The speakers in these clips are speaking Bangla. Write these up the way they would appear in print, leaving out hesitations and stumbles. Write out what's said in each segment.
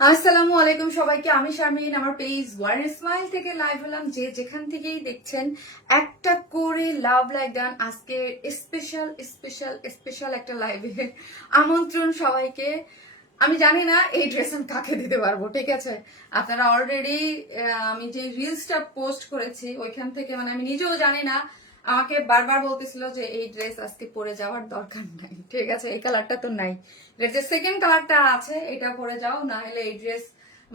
আসসালামু আলাইকুম সবাইকে, আমি শারমিন। আমার পেজ ওয়ান স্মাইল থেকে লাইভ হলাম। যে যেখান থেকেই দেখছেন একটা করে লাভ লাইক ডান। আজকে স্পেশাল স্পেশাল স্পেশাল একটা লাইভে আমন্ত্রণ সবাইকে। আমি জানি না এই ড্রেস আমি কাকে দিতে পারবো, ঠিক আছে? আপনারা অলরেডি আমি যে রিলসটা পোস্ট করেছি ওইখান থেকে মানে আমি নিজেও জানি না, আমাকে বারবার বলতেছিল যে এই ড্রেস আজকে পরে যাওয়ার দরকার নাই, ঠিক আছে? এই কালারটা তো নাই, যে সেকেন্ড কালারটা আছে এটা পরে যাও, না হলে এই ড্রেস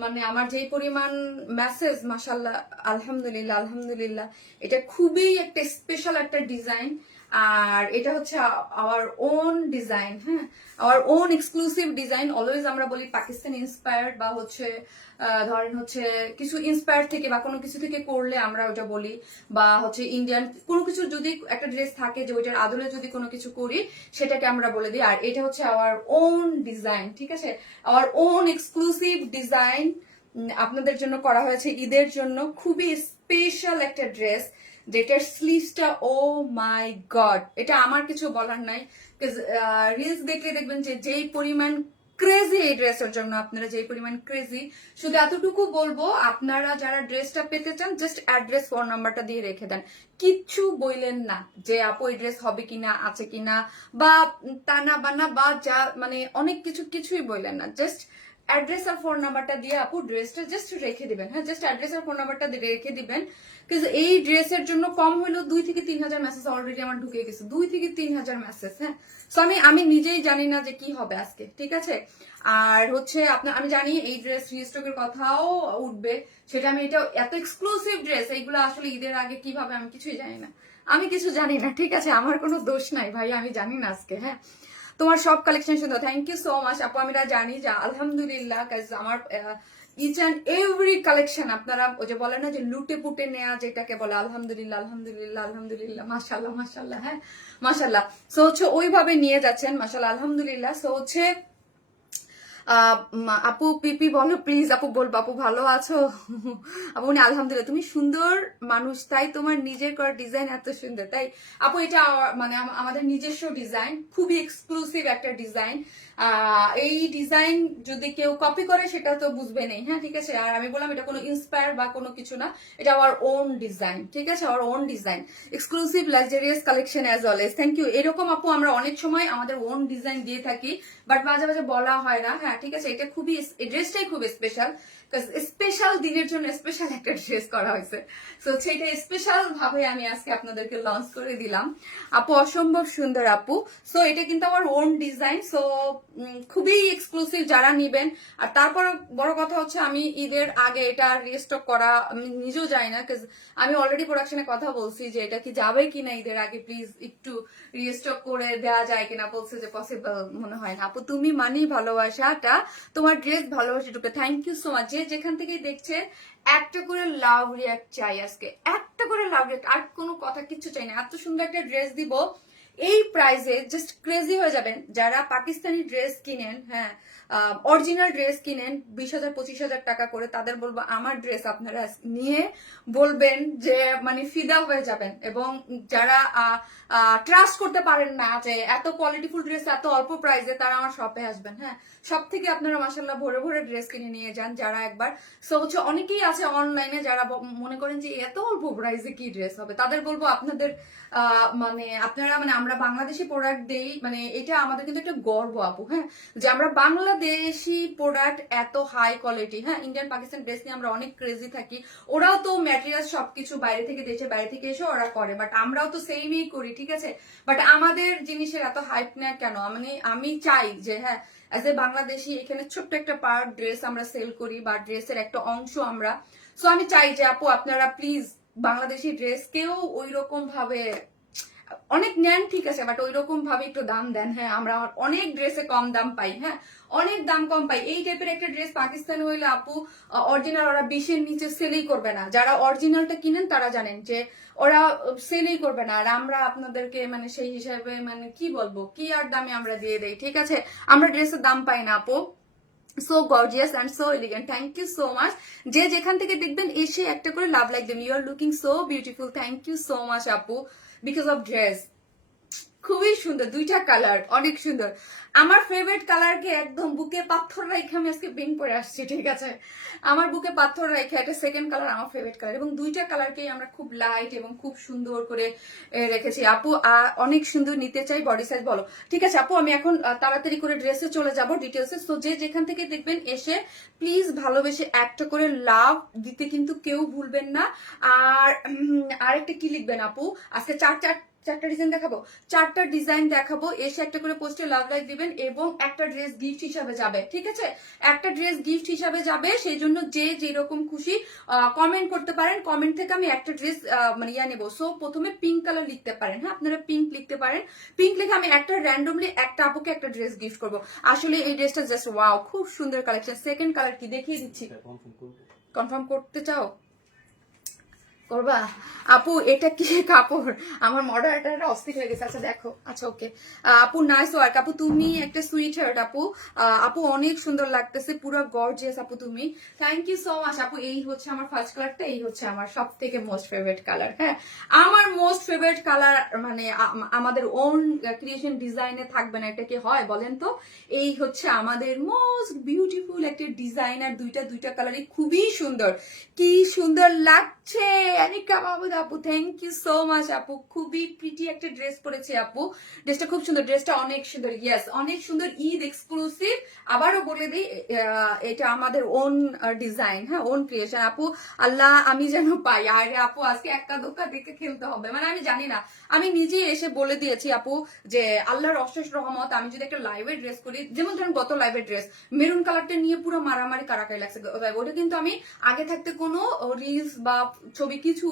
মানে আমার যেই পরিমাণ মেসেজ, মাশাল্লাহ, আলহামদুলিল্লাহ আলহামদুলিল্লাহ। এটা খুবই একটা স্পেশাল একটা ডিজাইন, আর এটা হচ্ছে আওয়ার ওন ডিজাইন, হ্যাঁ, our own exclusive design. Always আমরা বলি পাকিস্তান ইন্সপায়ার্ড বা হচ্ছে ধরেন হচ্ছে কিছু ইন্সপায়ার থেকে বা কোনো কিছু থেকে করলে আমরা ওটা বলি, বা হচ্ছে ইন্ডিয়ান কোনো কিছু যদি একটা ড্রেস থাকে যে ওইটার আদলে যদি কোনো কিছু করি সেটাকে আমরা বলে দিই। আর এটা হচ্ছে আওয়ার ওন ডিজাইন, ঠিক আছে? আওয়ার ওন এক্সক্লুসিভ ডিজাইন আপনাদের জন্য করা হয়েছে ঈদের জন্য। খুবই স্পেশাল একটা ড্রেস, যেটার স্লিভসটা ও মাই গড, এটা আমার কিছু বলার নাই। রিলস দেখলে দেখবেন যে যেই পরিমাণ ক্রেজি এই ড্রেসের জন্য, আপনারা যেই পরিমাণ ক্রেজি, শুধু এতটুকু বলবো, আপনারা যারা ড্রেসটা পেতে চান জাস্ট অ্যাড্রেস ফোন নাম্বারটা দিয়ে রেখে দেন। কিচ্ছু বললেন না যে আপু এই ড্রেস হবে কিনা, আছে কিনা, বা টানা বানা বা যা মানে অনেক কিছু কিছুই বললেন না। জাস্ট অ্যাড্রেস আর ফোন নাম্বারটা দিয়ে আপু ড্রেসটা জাস্ট রেখে দিবেন। হ্যাঁ, জাস্ট অ্যাড্রেস আর ফোন নাম্বারটা রেখে দিবেন। এই ড্রেসের জন্য কম হলেও 2 থেকে 3 হাজার মেসেজ অলরেডি আমার ঢুকে গেছে, 2 থেকে 3 হাজার মেসেজ। হ্যাঁ, তো আমি নিজেই জানি না যে কি হবে আজকে, ঠিক আছে? আর হচ্ছে আপনার, আমি জানি এই ড্রেস রিস্টকের কথাও উঠবে, সেটা আমি, এটা এত এক্সক্লুসিভ ড্রেস, এইগুলো আসলে ঈদের আগে কিভাবে আমি কিছুই জানি না, আমি কিছু জানি না, ঠিক আছে? আমার কোনো দোষ নাই ভাই, আমি জানি না আজকে। হ্যাঁ, তোমার সব কালেকশন সুন্দর, থ্যাংক ইউ সো মাচ আপু। আমি জানি যে আলহামদুলিল্লাহ, আমার ইচ অ্যান্ড এভরি কালেকশন আপনারা ওই যে বলে না যে লুটে পুটে নেয়া, যেটাকে বলে, আলহামদুলিল্লাহ আলহামদুলিল্লাহ আলহামদুলিল্লাহ, মাশাল্লাহ মাশাল্লাহ, হ্যাঁ মাশাল্লাহ। সো হচ্ছে ওইভাবে নিয়ে যাচ্ছেন, মাশাল্লাহ আলহামদুলিল্লাহ। সো হচ্ছে আপু পিপি বলো প্লিজ, আপু বলবো আপু ভালো আছো? আপু উনি আলহামদুলিল্লাহ, তুমি সুন্দর মানুষ তাই তোমার নিজের করা ডিজাইন এত সুন্দর, তাই আপু এটা মানে আমাদের নিজস্ব ডিজাইন, খুবই এক্সক্লুসিভ একটা ডিজাইন। এই ডিজাইন যদি কেউ কপি করে সেটা তো বুঝবে নেই, হ্যাঁ ঠিক আছে? আর আমি বললাম এটা কোনো ইন্সপায়ার বা কোনো কিছু না, এটা আমার ওন ডিজাইন, ঠিক আছে? আমার own design, exclusive luxurious collection as always. Thank you. এরকম আপু আমরা অনেক সময় আমাদের ওন ডিজাইন দিয়ে থাকি, বাট মাঝে মাঝে বলা হয় না, হ্যাঁ ঠিক আছে? এটা খুবই, এই ড্রেসটাই খুব স্পেশাল, স্পেশাল দিনের জন্য স্পেশাল একটা ড্রেস করা হয়েছে। সো সেটা স্পেশাল ভাবে আমি আজকে আপনাদেরকে লঞ্চ করে দিলাম। আপু অসম্ভব সুন্দর আপু। সো এটা কিন্তু আমার ওন ডিজাইন, সো খুবই এক্সক্লুসিভ যারা নিবেন। আর তারপর বড় কথা হচ্ছে আমি ঈদের আগে এটা রিস্টক করা আমি নিজেও জানি না, আমি অলরেডি প্রোডাকশনে কথা বলছি যে এটা কি যাবে কিনা ঈদের আগে, প্লিজ একটু রিস্টক করে দেওয়া যায় কিনা। বলছে যে পসিবল মনে হয় না। আপু তুমি মানেই ভালোবাসাটা, তোমার ড্রেস ভালোবাসাটুকু। Thank you so much. যে যেখান থেকে দেখছে একটা করে লাভ রিয়াক্ট চাই আজকে, একটা করে লাভ রিয়াক্ট, আর কোনো কথা কিচ্ছু চাই না। এত সুন্দর একটা ড্রেস দিব এই প্রাইসে, জাস্ট ক্রেজি হয়ে যাবেন যারা পাকিস্তানি ড্রেস কিনেন। হ্যাঁ, অরিজিনাল ড্রেস কিনেন 20,000 25,000 টাকা করে, তাদের বলবো আমার ড্রেস আপনারা নিয়ে বলবেন যে মানে ফিদা হয়ে যাবেন। এবং যারা ট্রাস্ট করতে পারেন না যে এত কোয়ালিটিফুল ড্রেস এত অল্প প্রাইসে, তারা আমার শপে আসবেন। হ্যাঁ, সব থেকে আপনারা মাসাল্লাহ ভরে ভরে ড্রেস কিনে নিয়ে যান যারা একবার। সো হচ্ছে অনেকেই আছে অনলাইনে যারা মনে করেন যে এত অল্প প্রাইসে কি ড্রেস হবে, তাদের বলবো আপনাদের মানে আপনারা মানে আমরা বাংলাদেশি প্রোডাক্ট দেই, মানে এটা আমাদের কিন্তু একটা গর্ব আপু, হ্যাঁ, যে আমরা বাংলাদেশি প্রোডাক্ট এত হাই কোয়ালিটি। হ্যাঁ, ইন্ডিয়ান পাকিস্তান ড্রেস নিয়ে আমরা অনেক ক্রেজি থাকি, ওরাও তো ম্যাটেরিয়াল সবকিছু বাইরে থেকে দেশে বাইরে থেকে এসে ওরা করে, বাট আমরাও তো সেমই করি, ঠিক আছে? বাট আমাদের জিনিসের এত হাইপ না কেন? মানে আমি চাই যে হ্যাঁ, অ্যাজ এ বাংলাদেশি এখানে ছোট্ট একটা পার্ট ড্রেস আমরা সেল করি বা ড্রেসের একটা অংশ আমরা। সো আমি চাই যে আপু আপনারা প্লিজ বাংলাদেশি ড্রেস কেউ ওই রকম ভাবে অনেক নেন, ঠিক আছে, বাট ওই রকম ভাবে একটু দাম দেন। হ্যাঁ, আমরা অনেক ড্রেসে কম দাম পাই, হ্যাঁ অনেক দাম কম পাই। এই টাইপের একটা ড্রেস পাকিস্তানি হইলে আপু অরিজিনাল ওরা 20-এর নিচে সেলই করবে না। যারা অরিজিনালটা কিনেন তারা জানেন যে ওরা সেলই করবে না। আর আমরা আপনাদেরকে মানে সেই হিসাবে মানে কি বলবো, কি আর দামে আমরা দিয়ে দেই, ঠিক আছে? আমরা ড্রেসের দাম পাই না আপু। So gorgeous and so elegant, thank you so much. যে যেখান থেকে দেখবেন এসে একটা করে লাভ লাইক দেন, you are looking so beautiful, thank you so much আপু, বিকজ অফ ড্রেস। খুবই সুন্দর, দুইটা কালার অনেক সুন্দর। আমার ফেভারিট কালারকে একদম বুকে পাথর রাখে আমি আজকে পিঙ্ক পরে আসছি, ঠিক আছে? আমার বুকে পাথর রাখে এটা সেকেন্ড কালার, আমার ফেভারিট কালার, এবং দুইটা কালারকেই আমরা খুব লাইট এবং খুব সুন্দর করে রেখেছি। আপু অনেক সুন্দর নিতে চাই, বডি সাইজ বলো। ঠিক আছে আপু, আমি এখন তাড়াতাড়ি করে ড্রেসে চলে যাব ডিটেলসে। সো যে যেখান থেকে দেখবেন এসে প্লিজ ভালোবেসে একটা করে লাভ দিতে কিন্তু কেউ ভুলবেন না। আর আরেকটা কি লিখবেন আপু, আজকে চারটা ডিজাইন দেখাবো, চারটা ডিজাইন দেখাবো, এসে একটা করে পোস্টে লাভ লাইক দিবেন এবং একটা ড্রেস গিফট হিসাবে যাবে, ঠিক আছে? একটা ড্রেস গিফট হিসাবে যাবে, সেই জন্য যে যেরকম খুশি কমেন্ট করতে পারেন, কমেন্ট থেকে আমি একটা ড্রেস মানে নেবো। সো প্রথমে পিঙ্ক কালার লিখতে পারেন, হ্যাঁ আপনারা পিঙ্ক লিখতে পারেন। পিঙ্ক লিখে আমি একটা র্যান্ডমলি একটা আপুকে একটা ড্রেস গিফট করবো। আসলে এই ড্রেসটা জাস্ট ওয়াও, খুব সুন্দর কালেকশন। সেকেন্ড কালার কি দেখিয়ে দিচ্ছি, কনফার্ম করতে চাও? করবা আপু, এটা কি কাপড়? আমার মডারেটারটা অস্থির হয়ে গেছে। আচ্ছা দেখো, আচ্ছা ওকে আপু, নাইস ওয়ার্ক আপু, তুমি একটা সুইট হার্ট আপু। আপু অনেক সুন্দর লাগতেছে, পুরো গর্জিয়াস আপু তুমি, থ্যাংক ইউ সো মাচ আপু। এই হচ্ছে আমার ফার্স্ট কালারটা, এই হচ্ছে আমার সব থেকে মোস্ট ফেভারিট কালার। হ্যাঁ আমার মোস্ট ফেভারিট কালার মানে আমাদের ওন ক্রিয়েশন ডিজাইনে থাকবে না, এটা কি হয় বলেন তো? এই হচ্ছে আমাদের মোস্ট বিউটিফুল একটা ডিজাইনার, দুইটা কালারই খুবই সুন্দর, কি সুন্দর লাগছে। অনিকা মাহমুদ আপু, থ্যাংক ইউ সো মাচ আপু, খুবই প্রিটি একটা ড্রেস পরেছে আপু, ড্রেসটা খুব সুন্দর, ড্রেসটা অনেক সুন্দর, ইয়েস অনেক সুন্দর, ঈদ এক্সক্লুসিভ। আবারও বলে দিই এটা আমাদের ওন ডিজাইন, হ্যাঁ ওন ক্রিয়েশন আপু। আল্লাহ আমি যেন পাই। আরে আপু আজকে একটা দোকা দেখে খেলতে হবে, মানে আমি জানি না, আমি নিজেই এসে বলে দিয়েছি আপু যে আল্লাহর অশেষ রহমত, আমি যদি একটা লাইভের ড্রেস করি, যেমন ধরুন গত লাইভের ড্রেস মেরুন কালারটা নিয়ে পুরো মারামারি কারাকারি লাগছে, ওটা কিন্তু আমি আগে থাকতে কোনো রিলস বা ছবি কিছু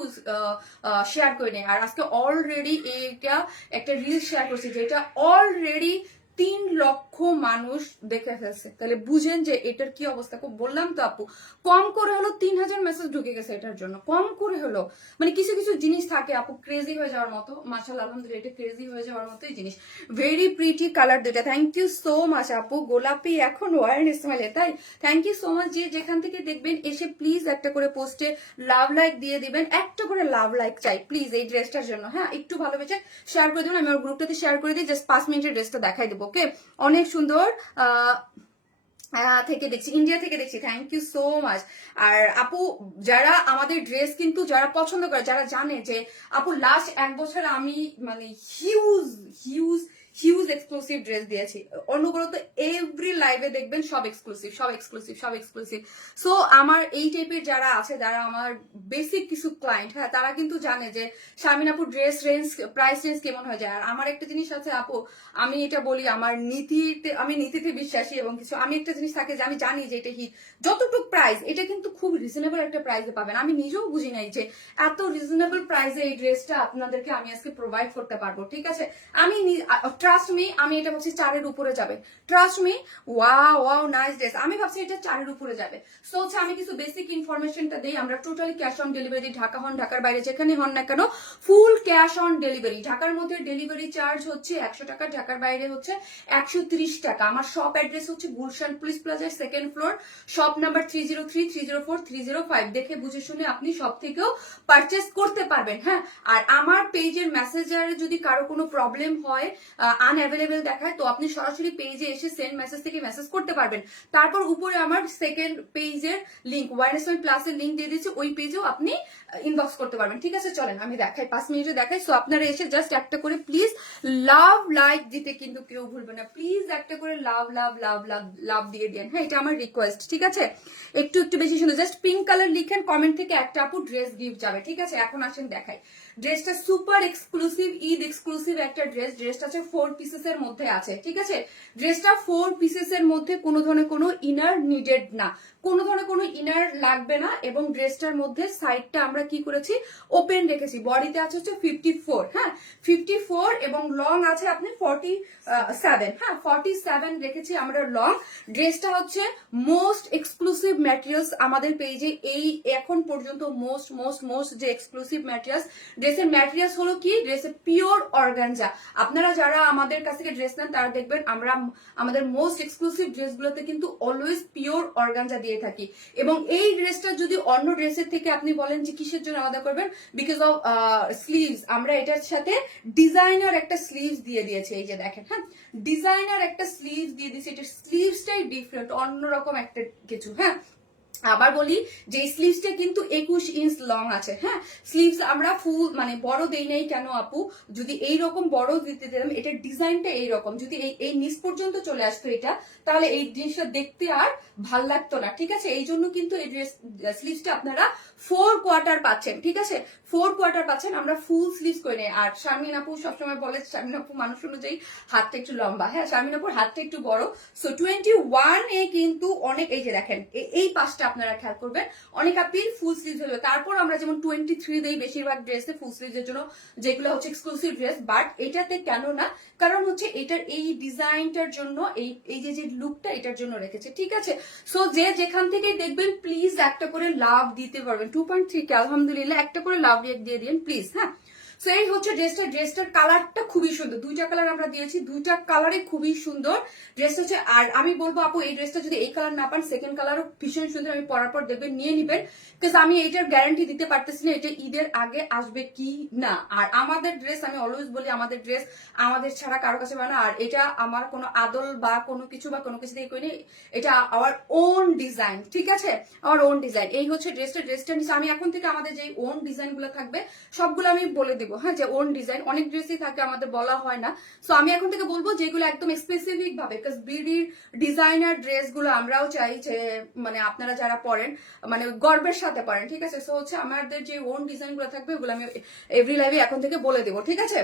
শেয়ার করে নেই। আর আজকে অলরেডি এইটা একটা রিলস শেয়ার করছি, যেটা অলরেডি 3 লক্ষ মানুষ দেখে ফেলছে, তাহলে বুঝেন যে এটার কি অবস্থা। বললাম তো আপু, কম করে হলো 3000 মেসেজ ঢুকে গেছে এটার জন্য, কম করে হলো। মানে কিছু কিছু জিনিস থাকে আপু ক্রেজি হয়ে যাওয়ার মতো, মাশাআল্লাহ আলহামদুলিল্লাহ এটা ক্রেজি হয়ে যাওয়ার মতোই জিনিস। ভেরি প্রিটি কালার দুইটা, থ্যাংক ইউ সো মাচ আপু। গোলাপি এখন ওয়ার্ন স্মাইলে, তাই থ্যাংক ইউ সো মাচ। যে যেখান থেকে দেখবেন এসে প্লিজ একটা করে পোস্টে লাভ লাইক দিয়ে দিবেন, একটা করে লাভ লাইক চাই প্লিজ এই ড্রেসটার জন্য। হ্যাঁ একটু ভালোবেসে শেয়ার করে দেবেন, আমি আমার গ্রুপটাতে শেয়ার করে দিই, জাস্ট 5 মিনিটের ড্রেসটা দেখাই দেবো। ওকে অনেক সুন্দর থেকে দেখছি, ইন্ডিয়া থেকে দেখছি, থ্যাংক ইউ সো মাচ। আর আপু যারা আমাদের ড্রেস কিন্তু যারা পছন্দ করে, যারা জানে যে আপু লাস্ট 1 বছর আমি মানে huge huge huge exclusive dress দিয়েছি, অনুগ্রত এভরি লাইভে দেখবেন সব এক্সক্লুসিভ সব এক্সক্লুসিভ সব এক্সক্লুসিভ। সো আমার এই টাইপের যারা আছে, যারা আমার বেসিক কিছু ক্লায়েন্ট, হ্যাঁ তারা কিন্তু জানে যে শারমিন আপু ড্রেস রেঞ্জ প্রাইস রেঞ্জ কেমন হয়ে যায়। আর আমার একটা জিনিস আছে আপু, আমি এটা বলি আমার আমি নীতিতে বিশ্বাসী, এবং কিছু আমি একটা জিনিস থাকে যে আমি জানি যে এটা হিট, যতটুকু প্রাইস এটা কিন্তু খুব রিজনেবল একটা প্রাইসে পাবেন। আমি নিজেও বুঝি নাই যে এত রিজনেবল প্রাইসে এই ড্রেসটা আপনাদেরকে আমি আজকে প্রোভাইড করতে পারবো, ঠিক আছে? আমি ট্রাস্ট মি, আমি এটা ভাবছি 4-এর উপরে যাবে, trust me. Wow wow nice dress, আমি ভাবছি এটা 4-এর উপরে যাবে। সো হচ্ছে আমি কিছু বেসিক ইনফরমেশনটা দিই, আমরা totally cash on delivery, Dhaka হন ঢাকার বাইরে যেখানে হন না কেন ফুল ক্যাশ অন ডেলিভারি। ঢাকার মধ্যে ডেলিভারি চার্জ হচ্ছে 100 টাকা, ঢাকার বাইরে হচ্ছে 130 টাকা। আমার শপ অ্যাড্রেস হচ্ছে গুলশান পুলিশ প্লাজার 2nd ফ্লোর, শপ নাম্বার 303, 304, 305। দেখে বুঝে শুনে আপনি সব থেকেও পারচেস করতে পারবেন। হ্যাঁ আর আমার পেজের মেসেঞ্জারে যদি কারো কোনো প্রবলেম হয়, আনঅ্যাভেলেবেল দেখায়, তো আপনি সরাসরি পেজে এসে সেন্ড মেসেজ থেকে মেসেজ করতে পারবেন। তারপর উপরে আমার সেকেন্ড পেজের লিঙ্ক ওয়াইনেসমেন প্লাসের লিঙ্ক দিয়ে দিচ্ছি, ওই পেজেও আপনি ইনবক্স করতে পারবেন, ঠিক আছে? চলেন আমি দেখাই, 5 মিনিটে দেখাই। সো আপনারা এসে জাস্ট একটা করে প্লিজ লাভ লাইক দিতে কিন্তু কেউ ভুলবেন না, প্লিজ একটা করে লাভ লাভ লাভ লাভ লাভ দিয়ে দেন। হ্যাঁ এটা আমার রিকোয়েস্ট, ঠিক আছে? একটু একটু বেশি সুন্দর, জাস্ট পিঙ্ক কালার লিখেন কমেন্ট থেকে, একটা আপু ড্রেস গিফট যাবে, ঠিক আছে? এখন আসেন দেখাই ড্রেসটা, সুপার এক্সক্লুসিভ ঈদ এক্সক্লুসিভ একটা ড্রেস। ড্রেসটা হচ্ছে 4 পিসেসের মধ্যে আছে, ঠিক আছে? ড্রেসটা 4 পিসেসের মধ্যে কোনো ধরনের কোনো ইনার নিডেড না, কোনো ধরনের কোনো ইনার লাগবে না। এবং ড্রেসটার মধ্যে সাইডটা আমরা কি করেছি, ওপেন রেখেছি। বডিতে আছে হচ্ছে 54, হ্যাঁ 54, এবং লং আছে আপনি 47, হ্যাঁ 47 রেখেছি আমরা লং। ড্রেসটা হচ্ছে মোস্ট এক্সক্লুসিভ ম্যাটেরিয়ালস আমাদের পেজে, এই এখন পর্যন্ত মোস্ট মোস্ট মোস্ট যে এক্সক্লুসিভ ম্যাটেরিয়ালস ড্রেসের ম্যাটেরিয়ালস হলো কি, ড্রেসের পিওর অর্গানজা। আপনারা যারা আমাদের কাছ থেকে ড্রেস নেন তারা দেখবেন আমরা আমাদের মোস্ট এক্সক্লুসিভ ড্রেসগুলোতে কিন্তু অলওয়েজ পিওর অর্গানজা দিয়ে থাকি। এবং এই ড্রেসটা যদি অন্য ড্রেসের থেকে আপনি বলেন যে কিসের জন্য আলাদা করবেন, বিকজ অফ স্লিভস, আমরা এটার সাথে ডিজাইনার একটা স্লিভস দিয়ে দিয়েছি। এই যে দেখেন, হ্যাঁ, ডিজাইনার একটা স্লিভস দিয়ে দিয়েছি। এটার স্লিভসটাই ডিফারেন্ট, অন্যরকম একটা কিছু। হ্যাঁ, আবার বলি যে স্লিভসটা কিন্তু 21 ইঞ্চ লং আছে। হ্যাঁ, স্লিভস আমরা ফুল মানে বড় দেই নাই কেন আপু, যদি এইরকম বড় দিতে দিতাম, এটার ডিজাইনটা এইরকম, যদি এই নিচ পর্যন্ত চলে আসতো এটা, তাহলে এই জিনিসটা দেখতে আর ভাল লাগতো না। ঠিক আছে, এই জন্য কিন্তু এই ড্রেস স্লিভসটা আপনারা 4 কোয়ার্টার পাচ্ছেন। ঠিক আছে, 4 কোয়ার্টার পাচ্ছেন, আমরা ফুল স্লিভস করে নেই। আর শারমিন আপু সবসময় বলে, শারমিন আপু মানুষ অনুযায়ী হাতটা একটু লম্বা। হ্যাঁ, শারমিন আপুর হাতটা একটু বড়। সো 21 এ কিন্তু অনেক, এই যে দেখেন এই পাশটা আপনারা খেয়াল করবেন, অনেক আপনি ফুল স্লিভস হয়ে। তারপর আমরা যেমন 23 দেই বেশিরভাগ ড্রেসে ফুল স্লিভসের জন্য, যেগুলো হচ্ছে এক্সক্লুসিভ ড্রেস। বাট এটাতে কেন না, কারণ হচ্ছে এটার এই ডিজাইনটার জন্য, এই যে লুকটা এটার জন্য রেখেছে। ঠিক আছে, সো যে যেখান থেকে দেখবেন প্লিজ একটা করে লাভ দিতে পারবেন। 2.3 কে আলহামদুলিল্লাহ একটা করে লাভ রিয়েক্ট দিয়ে দিন প্লিজ। হ্যাঁ, সো এই হচ্ছে ড্রেসটার কালারটা খুবই সুন্দর, 2টা কালার আমরা দিয়েছি, 2টা কালারে খুবই সুন্দর ড্রেসটা হচ্ছে। আর আমি বলবো আপু এই ড্রেসটা যদি এই কালার না পান, সেকেন্ড কালারও ভীষণ সুন্দর, আমি পরার পর দেখবেন নিয়ে নিবেন। বিকজ আমি এইটার গ্যারান্টি দিতে পারতেছি না এটা ঈদের আগে আসবে কি না। আর আমাদের ড্রেস, আমি অলওয়েজ বলি আমাদের ড্রেস আমাদের ছাড়া কারো কাছে পায় না। আর এটা আমার কোনো আদল বা কোনো কিছু দিয়ে করিনি, এটা আমার ওন ডিজাইন। ঠিক আছে, আমার ওন ডিজাইন। এই হচ্ছে ড্রেসটা নিচে আমি এখন থেকে আমাদের যে ওন ডিজাইন গুলো থাকবে সবগুলো আমি বলে দিব। হ্যাঁ, যে ওন ডিজাইন অনেক ড্রেসই থাকে আমাদের বলা হয় না, সো আমি এখন থেকে বলবো যেগুলো একদম স্পেসিফিক ভাবে, বিকজ বিডির ডিজাইনার ড্রেস গুলো আমরাও চাই যে মানে আপনারা যারা পরেন মানে গর্বের সাথে পরেন। ঠিক আছে, সো হচ্ছে আমাদের যে ওন ডিজাইন গুলো থাকবে ওগুলো আমি এভরি লাইভে এখন থেকে বলে দেবো। ঠিক আছে,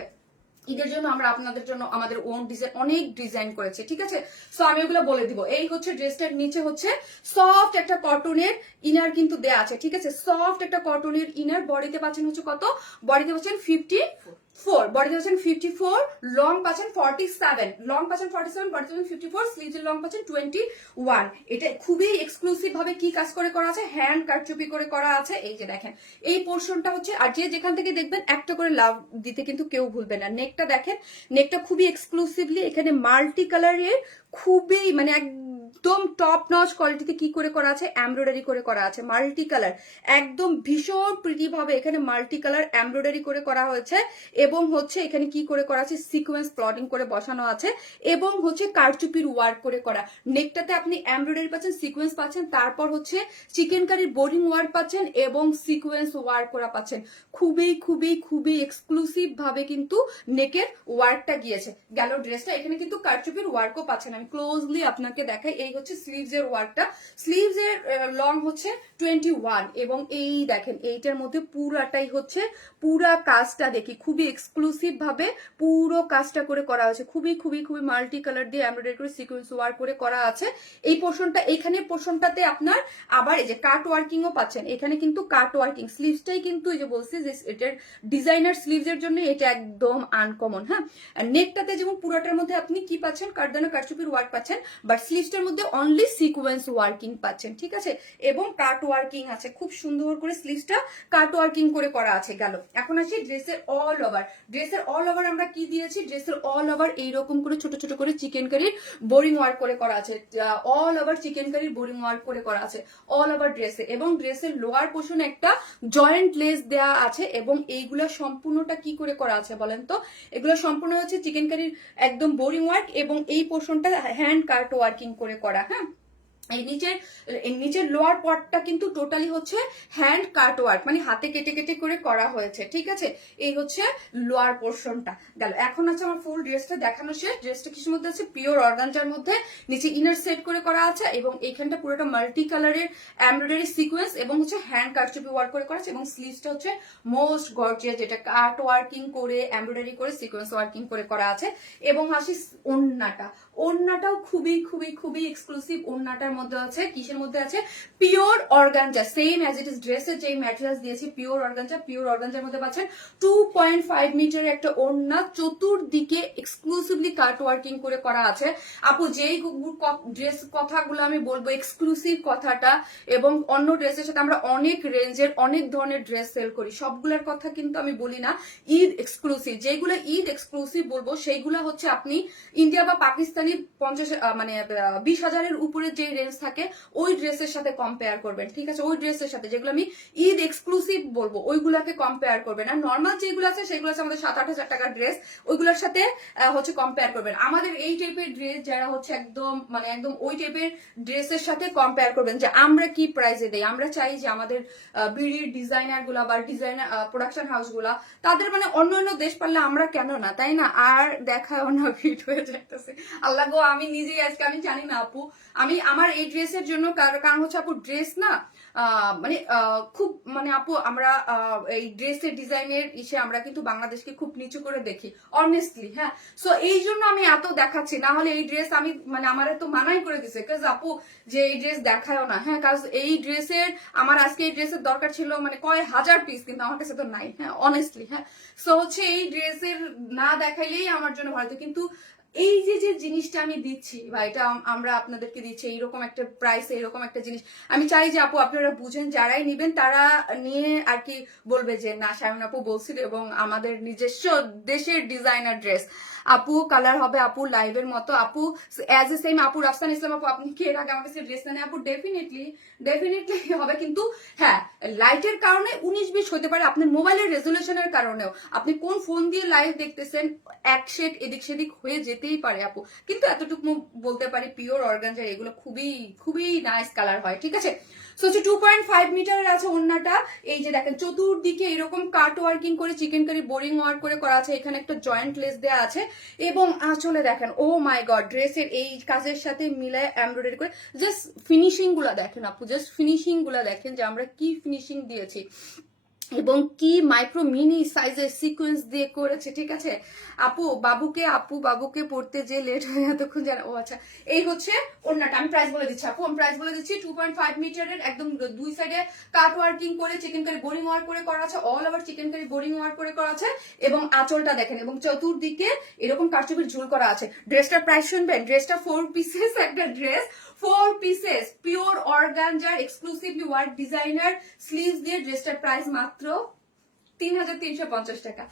ঈদের জন্য আমরা আপনাদের জন্য আমাদের ওন ডিজাইন অনেক ডিজাইন করেছে। ঠিক আছে, সো আমি ওগুলো বলে দিব। এই হচ্ছে ড্রেসটার নিচে হচ্ছে সফট একটা কটনের ইনার কিন্তু দেয়া আছে। ঠিক আছে, সফট একটা কটনের ইনার, বডিতে পাচ্ছেন হচ্ছে কত, বডিতে পাচ্ছেন 54, বডিতে পাচ্ছেন 54, লং পাচ্ছেন 47, লং পাচ্ছেন 47, বডিতে পাচ্ছেন 54, স্লিভসের লং পাচ্ছেন 21। এটা খুবই এক্সক্লুসিভ ভাবে কি কাজ করে করা আছে, হ্যান্ড কারচুপি করে করা আছে। এই যে দেখেন এই পোর্শনটা হচ্ছে, আর যে যেখান থেকে দেখবেন একটা করে লাভ দিতে কিন্তু কেউ ভুলবে না। নেকটা দেখেন, নেকটা খুবই এক্সক্লুসিভলি এখানে মাল্টি কালারের, খুবই মানে একদম টপ নচ কোয়ালিটিতে কি করে করা আছে, এমব্রয়ডারি করে করা আছে, মাল্টি কালার, একদম ভীষণ প্রিটি ভাবে এখানে মাল্টি কালার এমব্রয়ডারি করে করা হয়েছে। এবং হচ্ছে এখানে কি করে করা আছে, সিকোয়েন্স প্লটিং করে বসানো আছে, এবং হচ্ছে কারচুপির ওয়ার্ক করে করা। নেকটাতে আপনি এমব্রয়ডারি পাচ্ছেন, সিকোয়েন্স পাচ্ছেন, তারপর হচ্ছে চিকেন কারির বোরিং ওয়ার্ক পাচ্ছেন এবং সিকোয়েন্স ওয়ার্ক করা পাচ্ছেন। খুবই খুবই খুবই এক্সক্লুসিভ ভাবে কিন্তু নেকের ওয়ার্কটা গিয়েছে। গেল ড্রেসটা, এখানে কিন্তু কারচুপির ওয়ার্কও পাচ্ছেন। আমি ক্লোজলি আপনাকে দেখাই, এই হচ্ছে স্লিভস এর ওয়ার্কটা, স্লিভস এর লং হচ্ছে 21, এবং এই দেখেন এইটার মধ্যে পুরাটাই হচ্ছে, পুরা কাজটা দেখি খুবই এক্সক্লুসিভ ভাবে পুরো কাজটা করে করা হয়েছে। খুবই খুবই খুবই মাল্টি কালার দিয়ে এমব্রয়ডারি করে সিকোয়েন্স ওয়ার্ক করে করা আছে। এই পোর্শনটা, এইখানে পোর্শনটাতে আপনার আবার এই যে কাট ওয়ার্কিংও পাচ্ছেন। এখানে কিন্তু কাট ওয়ার্কিং, স্লিভসটাই কিন্তু এই যে বলছি যে এটার ডিজাইনার স্লিভস এর জন্য এটা একদম আনকমন। হ্যাঁ, নেকটাতে যেমন পুরোটার মধ্যে আপনি কি পাচ্ছেন, কাটদানা কারচুপির ওয়ার্ক পাচ্ছেন, বাট স্লিভসটার মধ্যে অনলি সিকোয়েন্স ওয়ার্কিং পাচ্ছেন। ঠিক আছে, এবং কাট ওয়ার্কিং আছে, খুব সুন্দর করে স্লিভসটা কাট ওয়ার্কিং করে করা আছে। গেল, এখন আসি ড্রেসের অল ওভার। ড্রেসের অল ওভার আমরা কি দিয়েছি, ড্রেসের অল ওভার এইরকম করে ছোট ছোট করে চিকেন কারির বোরিং ওয়ার্ক করে করা আছে, অল ওভার চিকেন কারির বোরিং ওয়ার্ক করে করা আছে অল ওভার ড্রেসে। এবং ড্রেসের লোয়ার পোর্শনে একটা জয়েন্ট লেস দেয়া আছে, এবং এইগুলা সম্পূর্ণটা কি করে করা আছে বলেন তো, এগুলো সম্পূর্ণ হচ্ছে চিকেন কারির একদম বোরিং ওয়ার্ক, এবং এই পোর্শনটা হ্যান্ড কাট ওয়ার্কিং করে করা। হ্যাঁ, এই নিচের লোয়ার পার্টটা কিন্তু টোটালি হচ্ছে হ্যান্ড কাট ওয়ার্ক, মানে হাতে কেটে কেটে করে করা হয়েছে। ঠিক আছে, এই হচ্ছে লোয়ার পোর্শনটা। গেল, এখন আছে আমার ফুল ড্রেসটা দেখানো শেষ। ড্রেসটা কিসের মধ্যে আছে, পিওর অর্গানজার মধ্যে, নিচে ইনার সেট করে করা আছে, এবং এইখানটা পুরোটা মাল্টি কালারের এমব্রয়ডারি সিকোয়েন্স এবং হচ্ছে হ্যান্ড কারচুপি ওয়ার্ক করে করা আছে, এবং স্লিভসটা হচ্ছে মোস্ট গর্জিয়াস, যেটা কাট ওয়ার্কিং করে এমব্রয়ডারি করে সিকোয়েন্স ওয়ার্কিং করে করা আছে। এবং আসি ওড়নাটা, ওড়নাটাও খুবই খুবই খুবই এক্সক্লুসিভ। ওড়নাটার মধ্যে আছে, কিসের মধ্যে আছে, pure organza, same as it is ড্রেসের যে ম্যাটেরিয়ালস দিয়েছি পিওর অর্গানজার মধ্যে পাচ্ছেন। 2.5 মিটারের একটা ওড়না, চতুর্দিকে এক্সক্লুসিভলি কাট ওয়ার্কিং করে করা আছে। আপু যেই ড্রেস কথাগুলো আমি বলবো এক্সক্লুসিভ কথাটা, এবং অন্য ড্রেসের সাথে আমরা অনেক রেঞ্জের অনেক ধরনের ড্রেস সেল করি, সবগুলোর কথা কিন্তু আমি বলি না, ঈদ এক্সক্লুসিভ যেগুলো ঈদ এক্সক্লুসিভ বলবো সেইগুলো হচ্ছে আপনি ইন্ডিয়া বা পাকিস্তানি 50 মানে 20,000-এর উপরে যে রেঞ্জ থাকে ওই ড্রেসের সাথে কম্পেয়ার করবেন, ঠিক আছে, ওই ড্রেসের সাথে যেগুলো আমি ঈদ এক্সক্লুসিভ বলবো ওইগুলাকে কম্পেয়ার করবেন। আর নর্মাল যেগুলো আছে সেগুলো আছে আমাদের 7-8 হাজার টাকার ড্রেস, ওইগুলোর সাথে হচ্ছে কম্পেয়ার করবেন। আমাদের এই টাইপের ড্রেস যারা হচ্ছে একদম মানে একদম ওই টাইপের ড্রেসের সাথে কম্পেয়ার করবেন যে আমরা কি প্রাইসে দেই। আমরা চাই যে আমাদের বিড়ির ডিজাইনার গুলা বা ডিজাইনার প্রোডাকশন হাউস গুলা তাদের মানে অন্য অন্য দেশ পারলে আমরা কেন না, তাই না? আর দেখায় অন্য ফিট হয়ে যাইতেছে, আল্লাহ গো, আমি নিজেই আজকে আমি জানি না আপু, আমি আমার এই ড্রেসের জন্য কারণ হচ্ছে আপু ড্রেস না মানে খুব মানে আপু আমরা এই ড্রেসের ডিজাইনের ইসে আমরা কিন্তু বাংলাদেশকে খুব নিচু করে দেখি অনেস্টলি, হ্যাঁ। সো এই জন্য আমি এত দেখাচ্ছি, না হলে এই ড্রেস আমি মানে আমার এত মানাই করে দিছে কাজ আপু যে এই ড্রেস দেখায়ও না, হ্যাঁ, কাজ এই ড্রেসের আমার আজকে এই ড্রেসের দরকার ছিল মানে কয় হাজার পিস, কিন্তু আমার কাছে তো নাই, হ্যাঁ, অনেস্টলি, হ্যাঁ। সো হচ্ছে এই ড্রেসের না দেখাইলেই আমার জন্য ভালো, কিন্তু এই যে যে জিনিসটা আমি দিচ্ছি বা এটা আমরা আপনাদেরকে দিচ্ছি এইরকম একটা প্রাইস, এইরকম একটা জিনিস, আমি চাই যে আপু আপনারা বুঝেন, যারাই নিবেন তারা নিয়ে আর কি বলবে যে না শায়ন আপু বলছিল, এবং আমাদের নিজস্ব দেশের ডিজাইনার ড্রেস। আপু কালার হবে আপু লাইভের মতো, আপু অ্যাজ এ সেম আপু রাফসান ইসলাম আপু, আপনি কি এর আগে আমার কাছে ড্রেস নেন? আপু ডেফিনেটলি হবে, কিন্তু হ্যাঁ লাইটের কারণে 19-20 হতে পারে, আপনার মোবাইলের রেজুলেশনের কারণেও, আপনি কোন ফোন দিয়ে লাইভ দেখতেছেন এক শেড এদিক সেদিক হয়ে যেতেই পারে আপু, কিন্তু এতটুকু বলতে পারি পিওর অর্গানজা এগুলো খুবই খুবই নাইস কালার হয়, ঠিক আছে। সো হচ্ছে 2.5 মিটারের আছে ওড়নাটা, এই যে দেখেন চতুর্দিকে এরকম কাট ওয়ার্কিং করে চিকেন কারি বোরিং ওয়ার্ক করে করা আছে, এখানে একটা জয়েন্ট লেস দেওয়া আছে, এবং আঁচলে দেখেন ও মাই গড ড্রেসের এই কাজের সাথে মিলায় এমব্রয়ডারি করে জাস্ট ফিনিশিং গুলা দেখেন আপু, জাস্ট ফিনিশিং গুলা দেখেন যে আমরা কি ফিনিশিং দিয়েছি এবং কি মাইক্রো মিনি সাইজের সিকোয়েন্স দিয়ে করেছে, ঠিক আছে। আপু বাবুকে পড়তে যে লেট হয়ে এতক্ষণ জানা, ও আচ্ছা এই হচ্ছে ওড়নাটা, আমি প্রাইস বলে দিচ্ছি আপু, আমি প্রাইস বলে দিচ্ছি 2.5 মিটারের একদম দুই সাইডে কাট ওয়ার্কিং করে চিকেন কারি বোরিং ওয়ার্ক করে করা আছে, all over chikankari boring work করে করা আছে, এবং আঁচলটা দেখেন এবং চতুর্দিকে এরকম কারচুপির ঝুল করা আছে। ড্রেসটার প্রাইস শুনবেন, ড্রেসটা 4 পিসেস একটা dress, 4 pieces pure organza exclusively work designer sleeves দিয়ে ড্রেসটার প্রাইস মাত্র 3,350 টাকা,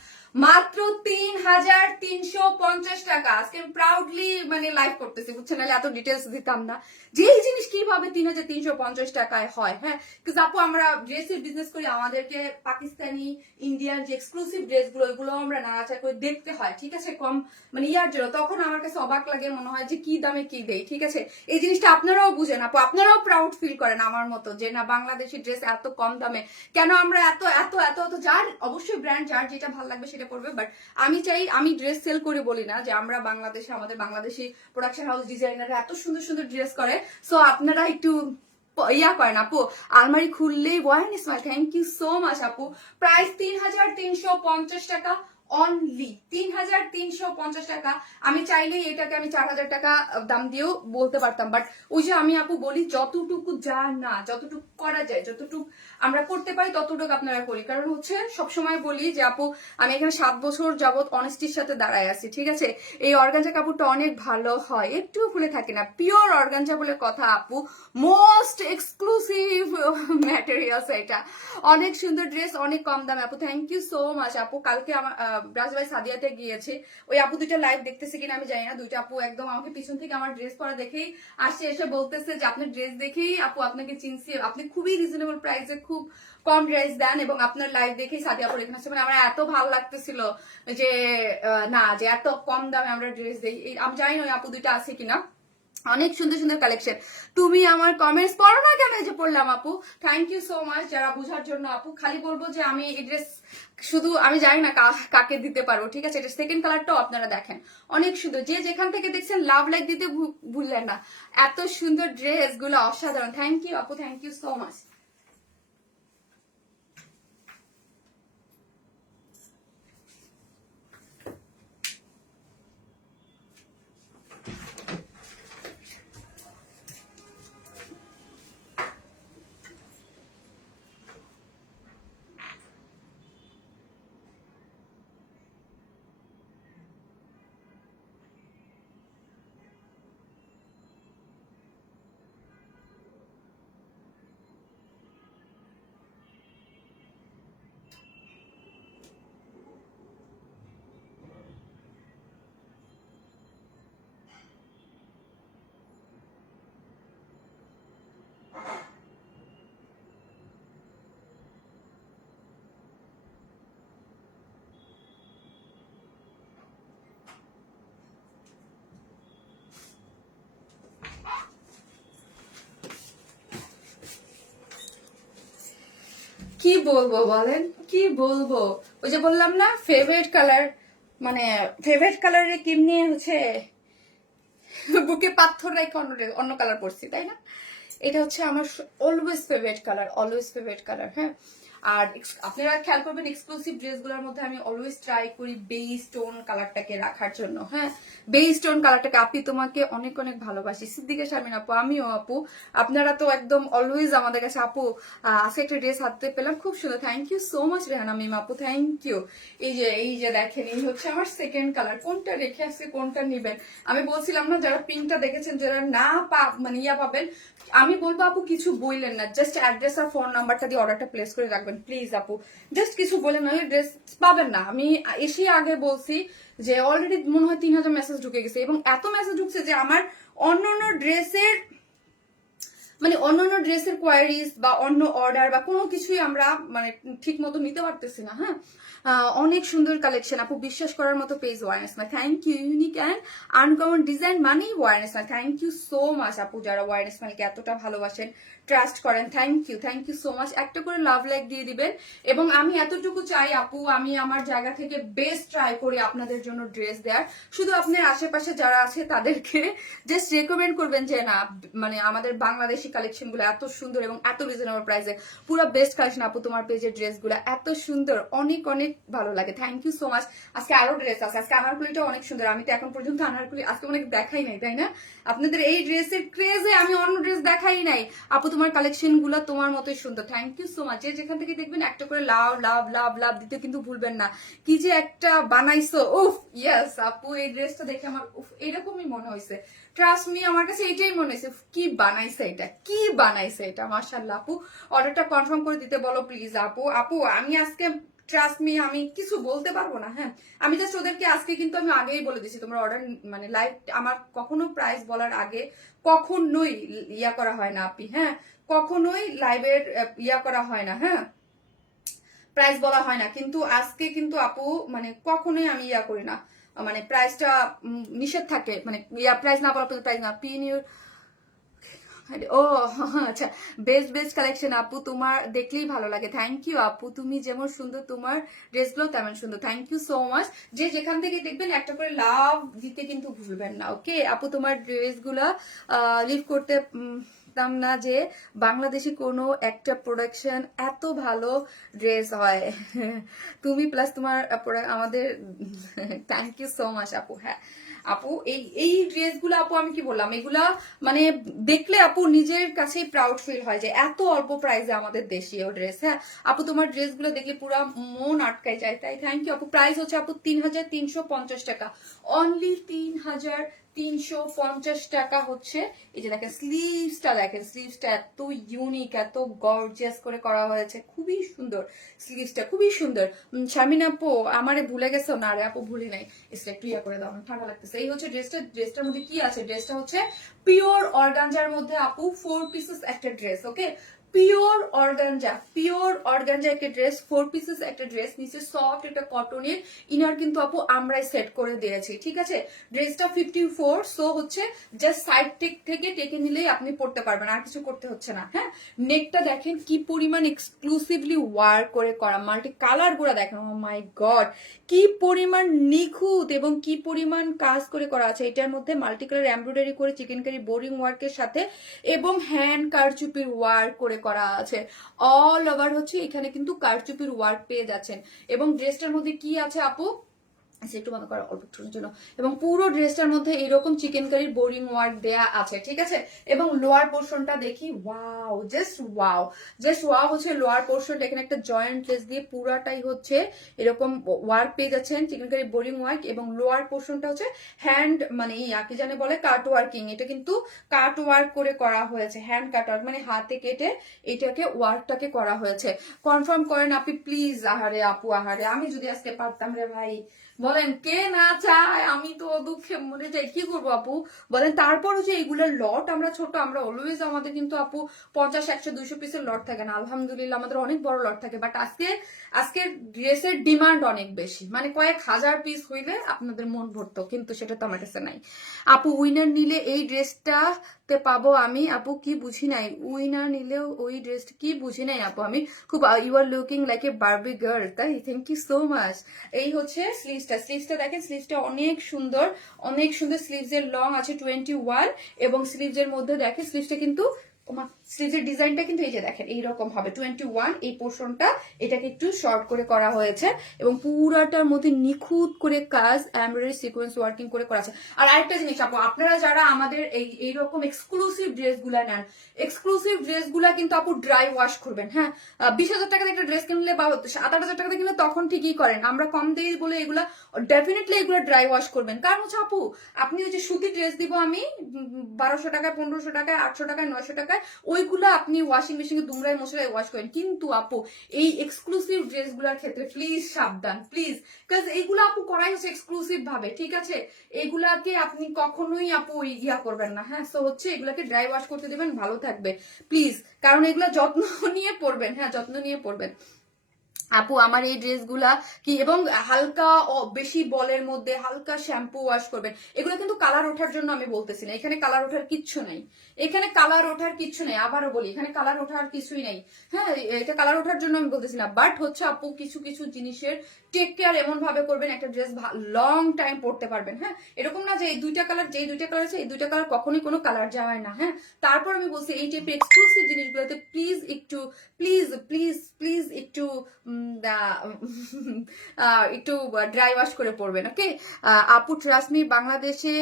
মাত্র 3,350 টাকা। আজকে আমি প্রাউডলি মানে লাইভ করতেছি, বুঝছেন, নাহলে এত ডিটেলস দিতাম না যে এই জিনিস কিভাবে 3,350 টাকায় হয়, হ্যাঁ। কিন্তু আপু আমরা ড্রেসের বিজনেস করি, আমাদেরকে পাকিস্তানি ইন্ডিয়ান যে এক্সক্লুসিভ ড্রেসগুলো ওইগুলো আমরা নাড়াচাড়া করে দেখতে হয়, ঠিক আছে, কম মানে ইয়ার জন্য, তখন আমার কাছে অবাক লাগে, মনে হয় যে কি দামে কি দেই, ঠিক আছে। এই জিনিসটা আপনারাও বুঝেন আপু, আপনারাও প্রাউড ফিল করেন আমার মতো যে না বাংলাদেশি ড্রেস এত কম দামে কেন আমরা এত এত এত এত, যার অবশ্যই ব্র্যান্ড যার যেটা ভালো লাগবে সেটা করবে, বাট আমি চাই, আমি ড্রেস সেল করে বলি না যে আমরা বাংলাদেশে আমাদের বাংলাদেশি প্রোডাকশন হাউস ডিজাইনাররা এত সুন্দর সুন্দর ড্রেস করে, সো আপনারা একটু ইয়া করেন আপু, আলমারি খুললেই বয়ান ইসমাইল, থ্যাংক ইউ সো মাচ আপু। প্রাইস 3,350 টাকা অনলি, 3,350 টাকা। আমি চাইলে এটাকে আমি 4,000 টাকা দাম দিয়েও বলতে পারতাম, বাট ওই যে আমি আপু বলি যতটুকু যা না যতটুকু করা যায়, যতটুকু আমরা করতে পারি ততটুকু আপনারা করি, কারণ হচ্ছে সবসময় বলি যে আপু আমি এখানে 7 বছর যাবত অনেস্টির সাথে দাঁড়ায় আছি, ঠিক আছে। এই অর্গানজা কাপড়টা অনেক ভালো হয়, একটু খুলে থাকে না, পিওর অর্গানজা বলে কথা আপু, মোস্ট এক্সক্লুসিভ ম্যাটেরিয়ালস, এটা অনেক সুন্দর ড্রেস, অনেক কম দামে আপু, থ্যাংক ইউ সো মাচ আপু। কালকে আমার ব্রাজিল ভাই সাদিয়াতে গিয়েছে, ওই আপু দুইটা লাইভ দেখতেছে কিনা আমি জানি না, দুইটা আপু একদম আমাকে পিছন থেকে আমার ড্রেস পরা দেখেই আসছে, এসে বলতেছে যে আপনার ড্রেস দেখেই আপু আপনাকে চিনছি, আপনি খুবই রিজনেবল প্রাইসে খুব কম ড্রেস দেন, এবং আপনার লাইভ দেখেই সাদিয়া পরে এখানে আসছে, মানে আমার এত ভালো লাগতেছিল যে না যে এত কম দামে আমরা ড্রেস দিই। আমি জানি না ওই আপু দুইটা আছে কিনা, অনেক সুন্দর সুন্দর কালেকশন। তুমি আমার কমেন্টস পড়ো না কেন, যে পড়লাম আপু, থ্যাংক ইউ সো মাচ যারা বুঝার জন্য আপু। খালি বলবো যে আমি এই ড্রেস শুধু আমি জানি না কাকে দিতে পারবো, ঠিক আছে। এটা সেকেন্ড কালারটাও আপনারা দেখেন অনেক সুন্দর, যে যেখান থেকে দেখছেন লাভ লাইক দিতে ভুললেন না, এত সুন্দর ড্রেস গুলো অসাধারণ। থ্যাংক ইউ আপু, থ্যাংক ইউ সো মাচ। কি বলবো বলেন, কি বলবো? ওই যে বললাম না ফেভারিট কালার, মানে ফেভারিট কালারে কেমনি হচ্ছে বুকে পাথর রেখে অন্য অন্য কালার পরছি, তাই না? এটা হচ্ছে আমার always favourite colour, always favourite colour. হ্যাঁ, আর আপনারা খেয়াল করবেন এক্সক্লুসিভ ড্রেসগুলোর মধ্যে আমি অলওয়েজ ট্রাই করি বেস টোন কালারটাকে রাখার জন্য। হ্যাঁ, বেস টোন কালারটাকে। আপনি তোমাকে অনেক অনেক ভালোবাসি, সিদ্দিকা শারমিন আপু, আমিও আপু। আপনারা তো একদম অলওয়েজ আমাদের কাছে। আপু আজকে একটা ড্রেস হাতে পেলাম, খুব সুন্দর, thank you so much Rehana Mim আপু, থ্যাংক ইউ। এই যে দেখেন, এই হচ্ছে আমার সেকেন্ড কালার। কোনটা রেখে আসছে, কোনটা নিবেন? আমি বলছিলাম না, যারা পিঙ্কটা দেখেছেন, যারা না মানে ইয়া পাবেন, আমি বলবো আপু কিছু বললেন না, জাস্ট অ্যাড্রেস আর ফোন নাম্বারটা দিয়ে অর্ডারটা প্লেস করে রাখবেন প্লিজ আপু। জাস্ট কিছু বলে নাহলে ড্রেস পাবেন না। আমি এসে আগে বলছি যে অলরেডি মনে হয় 3000 মেসেজ ঢুকে গেছে, এবং এত মেসেজ ঢুকছে যে আমার অন্য ড্রেসের, মানে অন্যান্য ড্রেসের কোয়ারিজ বা অন্য অর্ডার বা কোনো কিছুই আমরা মানে ঠিক মতো নিতে পারতেছি না। হ্যাঁ, অনেক সুন্দর কালেকশন আপু, বিশ্বাস করার মতো পেজ ওয়ারনেস না, thank you. Unique and uncommon design মানেই ওয়ারনেস না, থ্যাংক ইউ সো মাচ আপু, যারা ওয়ারনেস মানকে এতটা ভালোবাসেন, ট্রাস্ট করেন, থ্যাংক ইউ সো মাচ। একটা করে লাভ লাইক দিয়ে দিবেন। এবং আমি এতটুকু চাই আপু, আমি আমার জায়গা থেকে বেস্ট ট্রাই করি আপনাদের জন্য ড্রেস দেওয়ার। শুধু আপনার আশেপাশে যারা আছে তাদেরকে জাস্ট রেকমেন্ড করবেন যে না, মানে আমাদের বাংলাদেশি কালেকশন গুলো এত সুন্দর এবং এত রিজনেবল প্রাইসে, পুরো বেস্ট কালেকশন আপু। তোমার পেজের ড্রেস গুলো এত সুন্দর, অনেক অনেক ভালো লাগে, থ্যাংক ইউ সো মাচ। আজকে আরো ড্রেস আছে, আজকে আনারকুলিটা অনেক সুন্দর। আমি তো এখন পর্যন্ত আনারকুলি আজকে অনেক দেখাই নাই, তাই না? আপনাদের এই ড্রেসের ক্রেজে আমি অন্য ড্রেস দেখাই নাই আপু। তোমার কালেকশন গুলো তোমার মতোই সুন্দর, থ্যাংক ইউ সো মাচ। যেখান থেকে দেখবেন একটা করে লাভ লাভ লাভ লাভ দিতে কিন্তু ভুলবেন না। কি যে একটা বানাইছো, উফ ইয়েস আপু, এই ড্রেসটা দেখে আমার উফ এরকমই মনে হয়েছে। ট্রাস্ট মি, আমার কাছে এটাই মনে হয়েছে, কি বানাইছে এটা, কি বানাইছে এটা, মাশাআল্লাহ আপু। অর্ডারটা কনফার্ম করে দিতে বলো প্লিজ আপু। আপু আমি আজকে ট্রাস্ট মি, আমি কিছু বলতে পারবো না। হ্যাঁ, আমি জাস্ট ওদেরকে আজকে কিন্তু আমি আগেই বলে দিছি, তোমরা অর্ডার মানে লাইভ, আমার কখনো প্রাইস বলার আগে কখনোই ইয়া করা হয় না আপনি। হ্যাঁ, কখনোই লাইভের ইয়া করা হয় না। হ্যাঁ, প্রাইস বলা হয় না, কিন্তু আজকে কিন্তু আপু মানে কখনোই আমি ইয়া করি না, মানে প্রাইসটা নিষেধ থাকে, মানে ইয়া প্রাইস না বলা প্রাইস না পিন ইউর। ও আচ্ছা, বেস্ট বেস্ট কালেকশন আপু, তোমার দেখলেই ভালো লাগে, থ্যাংক ইউ আপু। তুমি যেমন সুন্দর, তোমার ড্রেসগুলো তেমন সুন্দর, থ্যাংক ইউ সো মাচ। যে যেখান থেকে দেখবেন একটা করে লাভ দিতে কিন্তু ভুলবেন না, ওকে আপু। তোমার ড্রেসগুলা লিভ করতে না যে বাংলাদেশি কোনো একটা প্রোডাকশন এত ভালো ড্রেস হয় তুমি প্লাস তোমার আমাদের থ্যাংক ইউ সো মাচ আপু। হ্যাঁ আপু, এই ড্রেসগুলো আপু আমি কি বললাম, এগুলা মানে দেখলে আপু নিজের কাছেই প্রাউড ফিল হয় যে এত অল্প প্রাইসে আমাদের দেশীয় ড্রেস। হ্যাঁ আপু, তোমার ড্রেসগুলো দেখলে পুরো মন আটকায় যায়, তাই থ্যাংক ইউ আপু। প্রাইস হচ্ছে আপু 3350 টাকা, অনলি 3350 টাকা হচ্ছে। এই যে দেখেন স্লিভসটা, দেখেন স্লিভসটা এত ইউনিক, এত গর্জিয়াস করে করা হয়েছে, খুবই সুন্দর স্লিভসটা, খুবই সুন্দর। শারমিন আপু আমারে ভুলে গেছো? না রে আপু, ভুলি নাই। একটু ইয়া করে দাও, আমার ঠান্ডা লাগতেছে। এই হচ্ছে ড্রেসটা। ড্রেসটার মধ্যে কি আছে? ড্রেসটা হচ্ছে পিওর অর্গানজার মধ্যে আপু 4 পিসেস একটা ড্রেস, ওকে। পিওর অর্গানজা একটা ড্রেস, 4 পিসেস একটা ড্রেস, নিচে সফট একটা কটনের ইনার কিন্তু আপু আমরাই সেট করে দিয়েছি, ঠিক আছে। ড্রেসটা 54, সো হচ্ছে জাস্ট সাইড থেকে টেকে নিলেই আপনি পড়তে পারবেন, আর কিছু করতে হচ্ছে না। হ্যাঁ, নেকটা দেখেন কি পরিমাণ এক্সক্লুসিভলি ওয়ার্ক করে করা, মাল্টি কালার গুলা দেখেন, ও মাই গড, কি পরিমাণ নিখুঁত এবং কি পরিমাণ কাজ করে করা আছে। এটার মধ্যে মাল্টি কালার এমব্রয়ডারি করে চিকেন কারি বোরিং ওয়ার্কের সাথে এবং হ্যান্ড কারচুপির ওয়ার্ক করে করা আছে। অল ওভার হচ্ছে এখানে কিন্তু কারচুপির ওয়ার্ক পেয়ে যাচ্ছেন। এবং ড্রেসটার মধ্যে কি আছে আপু, একটু বন্ধ করা অল্প একটুর জন্য, এবং পুরো ড্রেসটার মধ্যে এরকম চিকেন কারির বোরিং ওয়ার্ক দেয়া আছে, ঠিক আছে। এবং লোয়ার পোর্শনটা দেখি, ওয়াও, জাস্ট ওয়াও হচ্ছে লোয়ার পোর্শনটা। এখানে একটা জয়েন্ট লেস দিয়ে পুরাটাই হচ্ছে এরকম ওয়ার্ক পেয়ে যাচ্ছেন, চিকেন কারি বোরিং ওয়ার্ক। এবং লোয়ার পোর্শনটা হচ্ছে হ্যান্ড, মানে কি জানে বলে, কাট ওয়ার্কিং। এটা কিন্তু কাট ওয়ার্ক করে করা হয়েছে, হ্যান্ড কাট ওয়ার্ক, মানে হাতে কেটে এটাকে ওয়ার্কটাকে করা হয়েছে। কনফার্ম করেন আপনি প্লিজ। আহারে আপু, আহারে, আমি যদি আজকে পারতাম রে ভাই, বলেন কে না চায়, আমি তো দুঃখে মরে যাই, কি করবো আপু বলেন। তারপরও যে এইগুলোর লট আমরা ছোট, আমরা অলওয়েজ আমাদের কিন্তু আপু 50, 100, 200 পিসের লট থাকে না, আলহামদুলিল্লাহ আমাদের অনেক বড় লট থাকে। বাট আজকে ড্রেসের ডিমান্ড অনেক বেশি, মানে কয়েক হাজার পিস হইলে আপনাদের মন ভরতো, কিন্তু সেটা তো আমার কাছে নাই আপু। উইনার নিলে এই ড্রেসটা তে পাবো আমি আপু, কি বুঝি নাই, উইনার নিলেও ওই ড্রেসটা কি বুঝি নাই আপু আমি। খুব you are looking like a Barbie girl, তাই থ্যাংক ইউ সো মাচ। এই হচ্ছে স্লিভসটা দেখেন, স্লিভসটা অনেক সুন্দর, অনেক সুন্দর। স্লিভস এর লং আছে 21 এবং স্লিভস এর মধ্যে দেখেন স্লিভসটা কিন্তু স্লিভের ডিজাইনটা কিন্তু এই যে দেখেন এইরকম হবে 21, এই পোর্শনটা এটাকে একটু শর্ট করে করা হয়েছে এবং পুরাটার মধ্যে নিখুঁত করে কাজ এমব্রয়ডারি সিকোয়েন্স ওয়ার্কিং করে করা আছে। আর আরেকটা জিনিস আপু, আপনারা যারা আমাদের এইরকম এক্সক্লুসিভ ড্রেসগুলা নেন, এক্সক্লুসিভ ড্রেসগুলা কিন্তু আপু ড্রাই ওয়াশ করবেন। হ্যাঁ, 20,000 টাকাতে একটা ড্রেস কিনলে বা 7-8 হাজার টাকাতে কিনলে তখন ঠিকই করেন, আমরা কম দিই বলে এগুলা ডেফিনেটলি এগুলো ড্রাই ওয়াশ করবেন। কারণ হচ্ছে আপু, আপনি ওই যে সুতির ড্রেস দিব আমি 1200 টাকায়, 1500 টাকায়, 800 টাকায়, 900 টাকায়, ওইগুলো আপনি ওয়াশিং মেশিনে দুমড়ায় মশলায় ওয়াশ করেন। কিন্তু আপু এই এক্সক্লুসিভ ড্রেসগুলোর ক্ষেত্রে প্লিজ সাবধান, প্লিজ, কারণ এইগুলো আপু করাই হচ্ছে এক্সক্লুসিভ ভাবে, ঠিক আছে? এগুলাকে আপনি কখনোই আপু ইয়া করবেন না। হ্যাঁ, সো হচ্ছে এগুলাকে ড্রাই ওয়াশ করতে দেবেন, ভালো থাকবে প্লিজ, কারণ এগুলা যত্ন নিয়ে পরবেন। হ্যাঁ, যত্ন নিয়ে পরবেন আপু। আমার এই ড্রেসগুলা কি, এবং হালকা বেশি বলের মধ্যে হালকা শ্যাম্পু ওয়াশ করবেন। এগুলো কিন্তু কালার ওঠার জন্য আমি বলতেছি না, এখানে কালার ওঠার কিচ্ছু নাই, এখানে কালার ওঠার কিচ্ছু নেই, আবারও বলি এখানে কালার ওঠার কিছুই নেই। হ্যাঁ, এটা কালার ওঠার জন্য আমি বলতেছি না, বাট হচ্ছে আপু কিছু কিছু জিনিসের টেক কেয়ার এমন ভাবে করবেন একটা ড্রেস লং টাইম পরতে পারবেন। হ্যাঁ, এরকম না যে এই দুইটা কালার, যেই দুইটা কালার আছে এই দুইটা কালার কখনোই কোনো কালার যায় না। হ্যাঁ, তারপর আমি বলছি এই টাইপের এক্সক্লুসিভ জিনিসগুলোতে প্লিজ একটু, প্লিজ প্লিজ প্লিজ একটু একটু ড্রাই ওয়াশ করে পড়বেন, ওকে আপু। ট্রাস্ট মি, বাংলাদেশে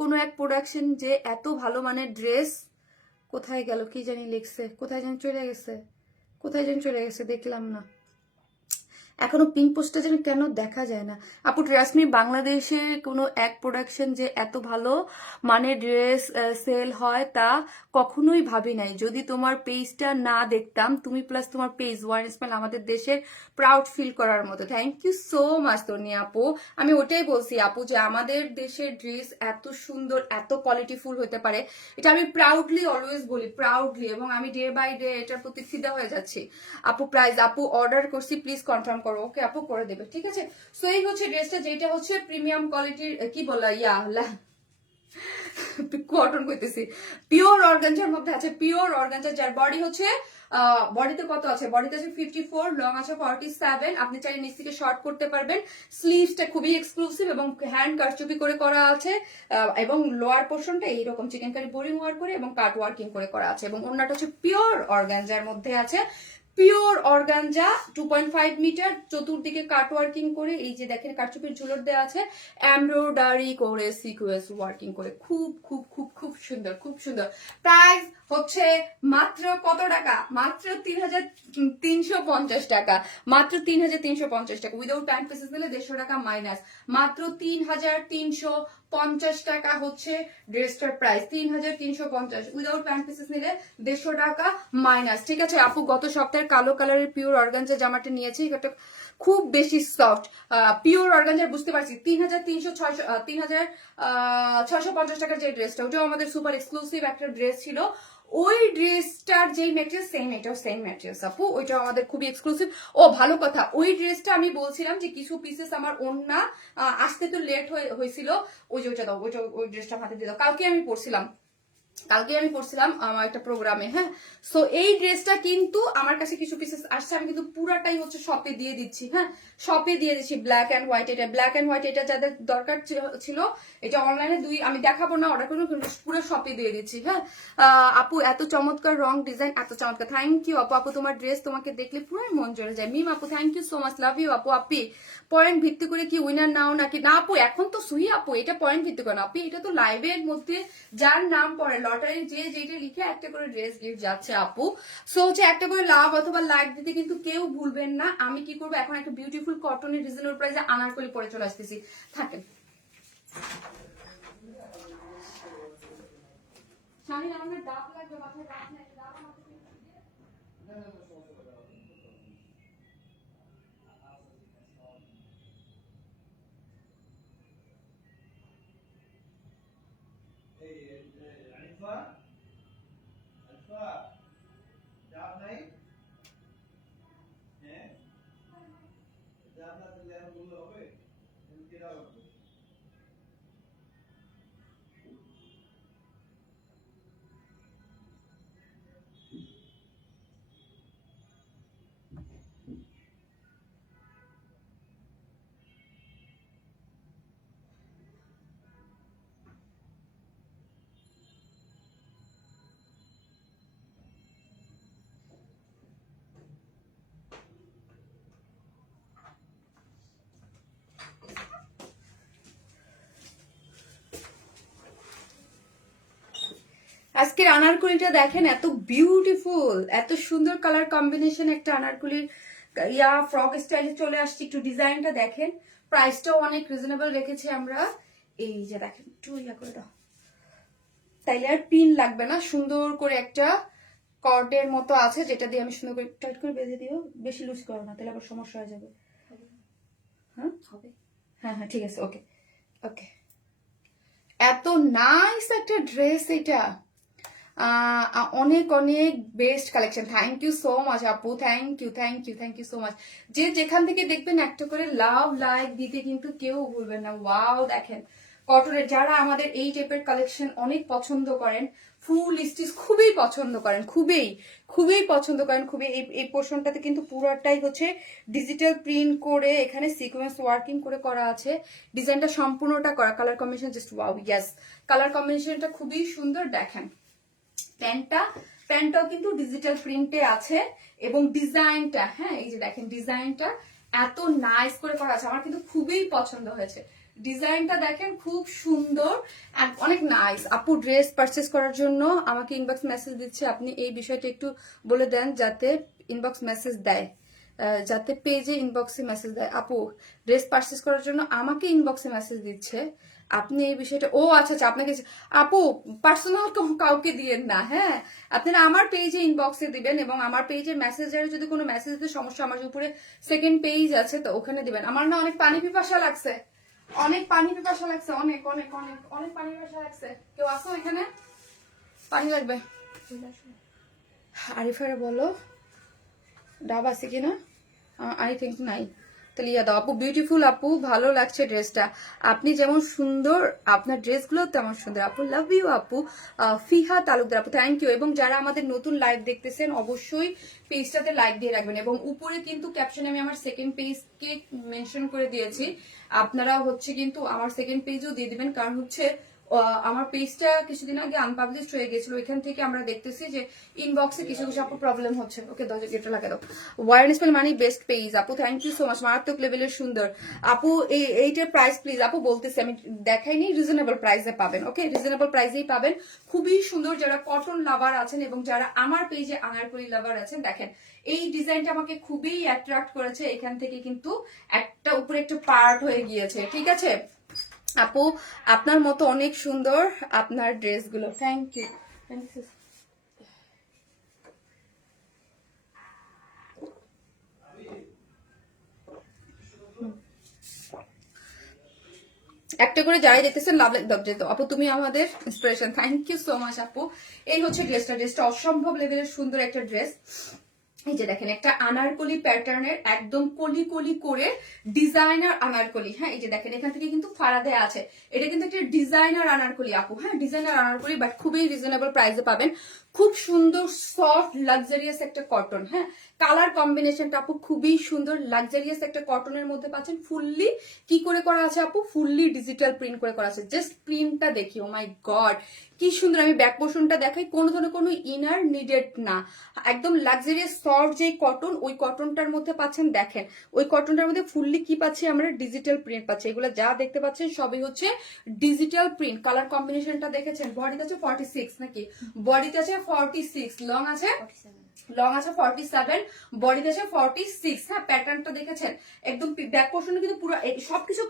কোনো এক প্রোডাকশন যে এত ভালো মানের ড্রেস, কোথায় গেল কি জানি লিখছে, কোথায় জানি চলে গেছে, কোথায় জানি চলে গেছে, দেখলাম না এখনো পিঙ্ক পোস্টটা যেন কেন দেখা যায় না আপু। ট্রাস্ট মি, বাংলাদেশে কোনো এক প্রোডাকশন যে এত ভালো মানে ড্রেস সেল হয় তা কখনোই ভাবি নাই। যদি তোমার পেজটা না দেখতাম, তুমি প্লাস তোমার পেজ ওয়ান স্মেল আমাদের দেশের প্রাউড ফিল করার মতো। Thank you so much Toni আপু। আমি ওটাই বলছি আপু যে আমাদের দেশের ড্রেস এত সুন্দর, এত কোয়ালিটিফুল হতে পারে, এটা আমি প্রাউডলি অলওয়েজ বলি, প্রাউডলি, এবং আমি ডে বাই ডে এটার প্রতি ফিদা হয়ে যাচ্ছি আপু। প্রাইস আপু অর্ডার করছি, প্লিজ কনফার্ম করো, ওকে আপু করে দেবে, ঠিক আছে? সো এই হচ্ছে ড্রেসটা, যেটা হচ্ছে প্রিমিয়াম কোয়ালিটির, কি বলা কটন কইতেছি, পিওর অর্গানজার মধ্যে আছে, পিওর অর্গানজা, যার বডি হচ্ছে বডিতে কত আছে, বডিতে আছে 54, লং আছে 47, আপনি চাইলে নিচ থেকে শর্ট করতে পারবেন। স্লিভসটা খুবই এক্সক্লুসিভ এবং হ্যান্ড কারচুপি করে করা আছে, এবং লোয়ার পোর্শনটা এইরকম চিকেন কারি বোরিং ওয়ার্ক করে এবং কাট ওয়ার্কিং করে করা আছে, এবং অন্যটা হচ্ছে পিওর অর্গানজার মধ্যে আছে, পিওর অর্গানজা 2.5 মিটার, চতুর্দিকে কাট ওয়ার্কিং করে, এই যে দেখেন কারচুপির ঝুলর দেওয়া আছে, এমব্রয়ডারি করে সিকোয়েন্স ওয়ার্কিং করে, খুব খুব খুব খুব সুন্দর, খুব সুন্দর। প্রাইস হচ্ছে মাত্র কত টাকা, মাত্র 3,350 টাকা, মাত্র 3,350 টাকা, উইদাউট প্যান্ট পিসেস নিলে 150 টাকা মাইনাস, মাত্র 3,350 টাকা হচ্ছে ড্রেসটার প্রাইস, 3,350, উইদাউট প্যান্ট পিসেস নিলে 150 টাকা মাইনাস, ঠিক আছে আপু। গত সপ্তাহে কালো কালারের পিওর অর্গানজা জামাটা নিয়েছি, এটা খুব বেশি সফট পিওর অর্গানজার, বুঝতে পারছি 3,650 টাকার যে ড্রেসটা, ওটাও আমাদের সুপার এক্সক্লুসিভ একটা ড্রেস ছিল, ওই ড্রেসটার যেই ম্যাটেরিয়াল সেম, এটাও সেম ম্যাটেরিয়াল আপু, ওইটাও আমাদের খুবই এক্সক্লুসিভ। ও ভালো কথা, ওই ড্রেসটা আমি বলছিলাম যে কিছু পিসেস আমার ওন্না আসতে তো লেট হয়েছিল, ওই যে ওইটা দাও, ওই ড্রেসটা হাতে দিয়ে দাও, কালকে আমি পড়ছিলাম আমার একটা প্রোগ্রামে। হ্যাঁ, সো এই ড্রেসটা কিন্তু আমার কাছে কিছু পিসেস আসছে, আমি কিন্তু পুরাটাই হচ্ছে শপে দিয়ে দিচ্ছি। হ্যাঁ, শপে দিয়ে দিচ্ছি, ব্ল্যাক এন্ড হোয়াইট, এটা ব্ল্যাক এন্ড হোয়াইট, এটা যাদের দরকার ছিল, এটা অনলাইনে আমি দেখাবো না অর্ডার করবো, কিন্তু পুরো শপে দিয়ে দিচ্ছি। হ্যাঁ আপু, এত চমৎকার রং ডিজাইন, এত চমৎকার, থ্যাংক ইউ আপু। আপু তোমার ড্রেস তোমাকে দেখলে পুরো মন জড়ে যায়। মিম আপু thank you so much, love you আপু। আপি পয়েন্ট ভিত্তি করে কি উইনার নাও নাকি? না আপু, এখন তো সুই আপু, এটা পয়েন্ট ভিত্তি করে না আপু, এটা তো লাইভের মধ্যে যার নাম পড়ে লটারি যে যেটা লিখে একটা করে ড্রেস গিফট যাচ্ছে আপু। সো হচ্ছে একটা করে লাভ অথবা লাইক দিতে কিন্তু কেউ ভুলবেন না। আমি কি করবো, এখন একটা বিউটিফুল কটনের রিজনেবল প্রাইসে আনারকলি পরে চলে আসতেছি, থাকেন। শাহিন, আমার ডাব লাগবে, মাথায় ডাব নাই, ডাব আমাকে আজকের আনারকলিটা দেখেন, এত বিউটিফুল, এত সুন্দর কালার কম্বিনেশন একটা আনারকলির ফ্রক স্টাইলে চলে আসছে। একটু ডিজাইনটা দেখেন, প্রাইসটাও অনেক রিজনেবল রেখেছি আমরা। এই যে দেখেন, একটু করে দাও, তাইলে আর পিন লাগবে না। সুন্দর করে একটা কর্ডের মতো আছে, যেটা দিয়ে আমি সুন্দর করে টাইট করে বেঁধে দিও। বেশি লুজ করো না, তাহলে আবার সমস্যা হয়ে যাবে। হ্যাঁ হবে, হ্যাঁ হ্যাঁ ঠিক আছে, ওকে ওকে। এত নাইস একটা ড্রেস এটা, অনেক অনেক best collection. Thank you so much আপু, thank you thank you thank you so much. যে যেখান থেকে দেখবেন একটা করে লাভ লাইক দিতে কিন্তু কেউ ভুলবেন না। ওয়াও দেখেন কটনের, যারা আমাদের এই টাইপের কালেকশন অনেক পছন্দ করেন, ফুল স্টিচ খুবই পছন্দ করেন, খুবই খুবই পছন্দ করেন, খুবই। এই পোর্শনটাতে কিন্তু পুরোটাই হচ্ছে ডিজিটাল প্রিন্ট করে, এখানে সিকোয়েন্স ওয়ার্কিং করে করা আছে। ডিজাইনটা সম্পূর্ণটা করা, colour combination just wow, yes colour কম্বিনেশনটা খুবই সুন্দর। দেখেন প্যান্টটাও কিন্তু ডিজিটাল প্রিন্টে আছে, এবং ডিজাইনটা, হ্যাঁ এই যে দেখেন ডিজাইনটা এত নাইস করে করা আছে, আমার কিন্তু খুবই পছন্দ হয়েছে। ডিজাইনটা দেখেন খুব সুন্দর, অনেক নাইস। আপু ড্রেস পারচেস করার জন্য আমাকে ইনবক্স মেসেজ দিচ্ছে, আপনি এই বিষয়টা একটু বলে দেন যাতে ইনবক্স মেসেজ দেয়, যাতে পেজে ইনবক্সে মেসেজ দেয়। আপু ড্রেস পারচেস করার জন্য আমাকে ইনবক্সে মেসেজ দিচ্ছে, আপনি এই বিষয়টা, ও আচ্ছা আচ্ছা আপনাকে, আপু পার্সোনাল কাউকে দিয়েন না, হ্যাঁ আপনারা আমার পেজে ইনবক্সে দিবেন, এবং আমার পেজের মেসেজারে যদি কোনো মেসেজ দিতে সমস্যা, আমার উপরে সেকেন্ড পেজ আছে তো ওখানে দিবেন। আমার না অনেক পানি পিপাসা লাগছে, অনেক পানি পিপাসা লাগছে, অনেক অনেক অনেক অনেক পানি পিপাসা লাগছে। কেউ আসো এখানে, পানি লাগবে। আরিফারে বলো ডাব আছে কিনা, আই থিঙ্ক নাই, তাহলে ইয়া দাও। আপু বিউটিফুল আপু, ভালো লাগছে ড্রেসটা, আপনি যেমন সুন্দর আপনার ড্রেসগুলো তেমন সুন্দর আপু, লাভ ইউ আপু। ফিহা তালুকদার আপু থ্যাংক ইউ। এবং যারা আমাদের নতুন লাইভ দেখতেছেন অবশ্যই পেজটাতে লাইক দিয়ে রাখবেন, এবং উপরে কিন্তু ক্যাপশনে আমি আমার সেকেন্ড পেজকে মেনশন করে দিয়েছি, আপনারা হচ্ছে কিন্তু আমার সেকেন্ড পেজও দিয়ে দিবেন, কারণ হচ্ছে আমার পেজটা কিছুদিন আগে আনপাবলিশড হয়ে গেছিল, এখান থেকে আমরা দেখতেছি যে ইনবক্সে কিছু কিছু আপু প্রবলেম হচ্ছে। ওকে দাও, এটা লাগে দাও। ওয়ারনেস পেল মানি বেস্ট পেজ আপু, থ্যাংক ইউ সো মাচ, মারাত্মক লেভেলের সুন্দর আপু। এইটার প্রাইস প্লিজ আপু বলতেছি, আমি দেখাইনি, রিজনেবল প্রাইসে পাবেন, ওকে রিজনেবল প্রাইসেই পাবেন, খুবই সুন্দর। যারা কটন লাভার আছেন এবং যারা আমার পেজে আনারকলি লাভার আছেন, দেখেন এই ডিজাইনটা আমাকে খুবই অ্যাট্রাক্ট করেছে, এখান থেকে কিন্তু একটা উপরে একটা পার্ট হয়ে গিয়েছে, ঠিক আছে আপু আপনার মতো অনেক সুন্দর আপনার ড্রেসগুলো, থ্যাংক ইউ। একটা করে যারাই দেখতেছেন লাভ লাইক যেত আপু, তুমি আমাদের inspiration, thank you so much আপু। এই হচ্ছে ড্রেসটা অসম্ভব লেভেলের সুন্দর একটা ড্রেস। এই যে দেখেন একটা আনারকলি প্যাটার্নের, একদম কলি কলি করে ডিজাইনার আনারকলি, হ্যাঁ এই যে দেখেন এখান থেকে কিন্তু ফাড়া দেয়া আছে, এটা কিন্তু একটা ডিজাইনার আনারকলি আপু, হ্যাঁ ডিজাইনার আনারকলি, বাট খুবই রিজনেবল প্রাইসে পাবেন। খুব সুন্দর সফট লাক্সারিয়াস একটা কটন, হ্যাঁ কালার কম্বিনেশনটা আপু খুবই সুন্দর, লাক্সারিয়াস একটা কটনের মধ্যে পাচ্ছেন। ফুললি কি করে করা আছে আপু, ফুললি ডিজিটাল প্রিন্ট করে করা আছে। জাস্ট প্রিন্টটা দেখি, ও মাই গড কি সুন্দর। আমি ব্যাক পোর্শনটা দেখাই, কোনো ধরনের কোনো ইনার নিডেড না, একদম লাক্সারিয়াস সফট যে কটন, ওই কটনটার মধ্যে পাচ্ছেন। দেখেন ওই কটনটার মধ্যে ফুললি কি পাচ্ছি আমরা, ডিজিটাল প্রিন্ট পাচ্ছি। এগুলো যা দেখতে পাচ্ছেন সবই হচ্ছে ডিজিটাল প্রিন্ট। কালার কম্বিনেশনটা দেখেছেন, বডিতে আছে 46 নাকি, বডিতে আছে 46, লং আছে 47। লং আছে 47, বডিতে আছে 46। হ্যাঁ, প্যাটার্নটা দেখেছেন একদম ব্যাক পোর্শনে কিন্তু পুরো সবকিছু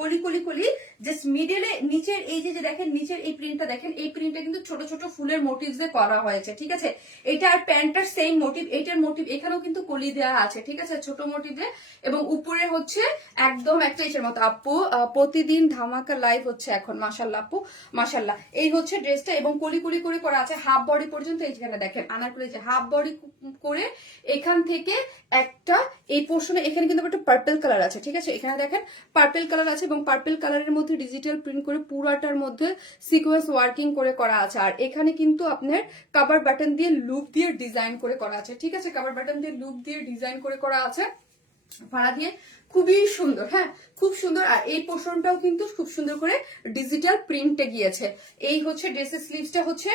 কলি কলি কলি, জাস্ট মিডলে নিচের এই যে দেখেন নিচের এই প্রিন্টটা দেখেন, এই প্রিন্টটা কিন্তু ছোট ছোট ফুলের মোটিভস দিয়ে করা হয়েছে, ঠিক আছে। এটা আর প্যান্টটার সেম মোটিভ, এইটার মোটিভ এখানেও কিন্তু কলি দেওয়া আছে, ঠিক আছে, ছোট মোটিভ দিয়ে। এবং উপরে হচ্ছে একদম একটা ইসের মতো। আপু প্রতিদিন ধামাকা লাইভ হচ্ছে এখন, মাশাল্লাহ আপু মাশাল্লাহ। এই হচ্ছে ড্রেসটা এবং কলি কলি করে করা আছে হাফ বডি পর্যন্ত। এইখানে দেখেন আনারকলি যে হাফ বডি করে এখান থেকে একটা এই পোর্শনে এখানে কিন্তু একটা পার্পল কালার আছে, ঠিক আছে, এখানে দেখেন পার্পল কালার আছে এবং পার্পল কালারের মধ্যে ডিজিটাল প্রিন্ট করে পুরাটার মধ্যে সিকোয়েন্স ওয়ার্কিং করে করা আছে। আর এখানে কিন্তু আপনার কভার বাটন দিয়ে লুপ দিয়ে ডিজাইন করে করা আছে, ঠিক আছে, কভার বাটন দিয়ে লুপ দিয়ে ডিজাইন করে করা আছে ভাড়া দিয়ে, খুবই সুন্দর। হ্যাঁ, খুব সুন্দর। আর এই পোর্শনটাও কিন্তু খুব সুন্দর করে ডিজিটাল প্রিন্টে গিয়েছে। এই হচ্ছে ড্রেসের স্লিভসটা হচ্ছে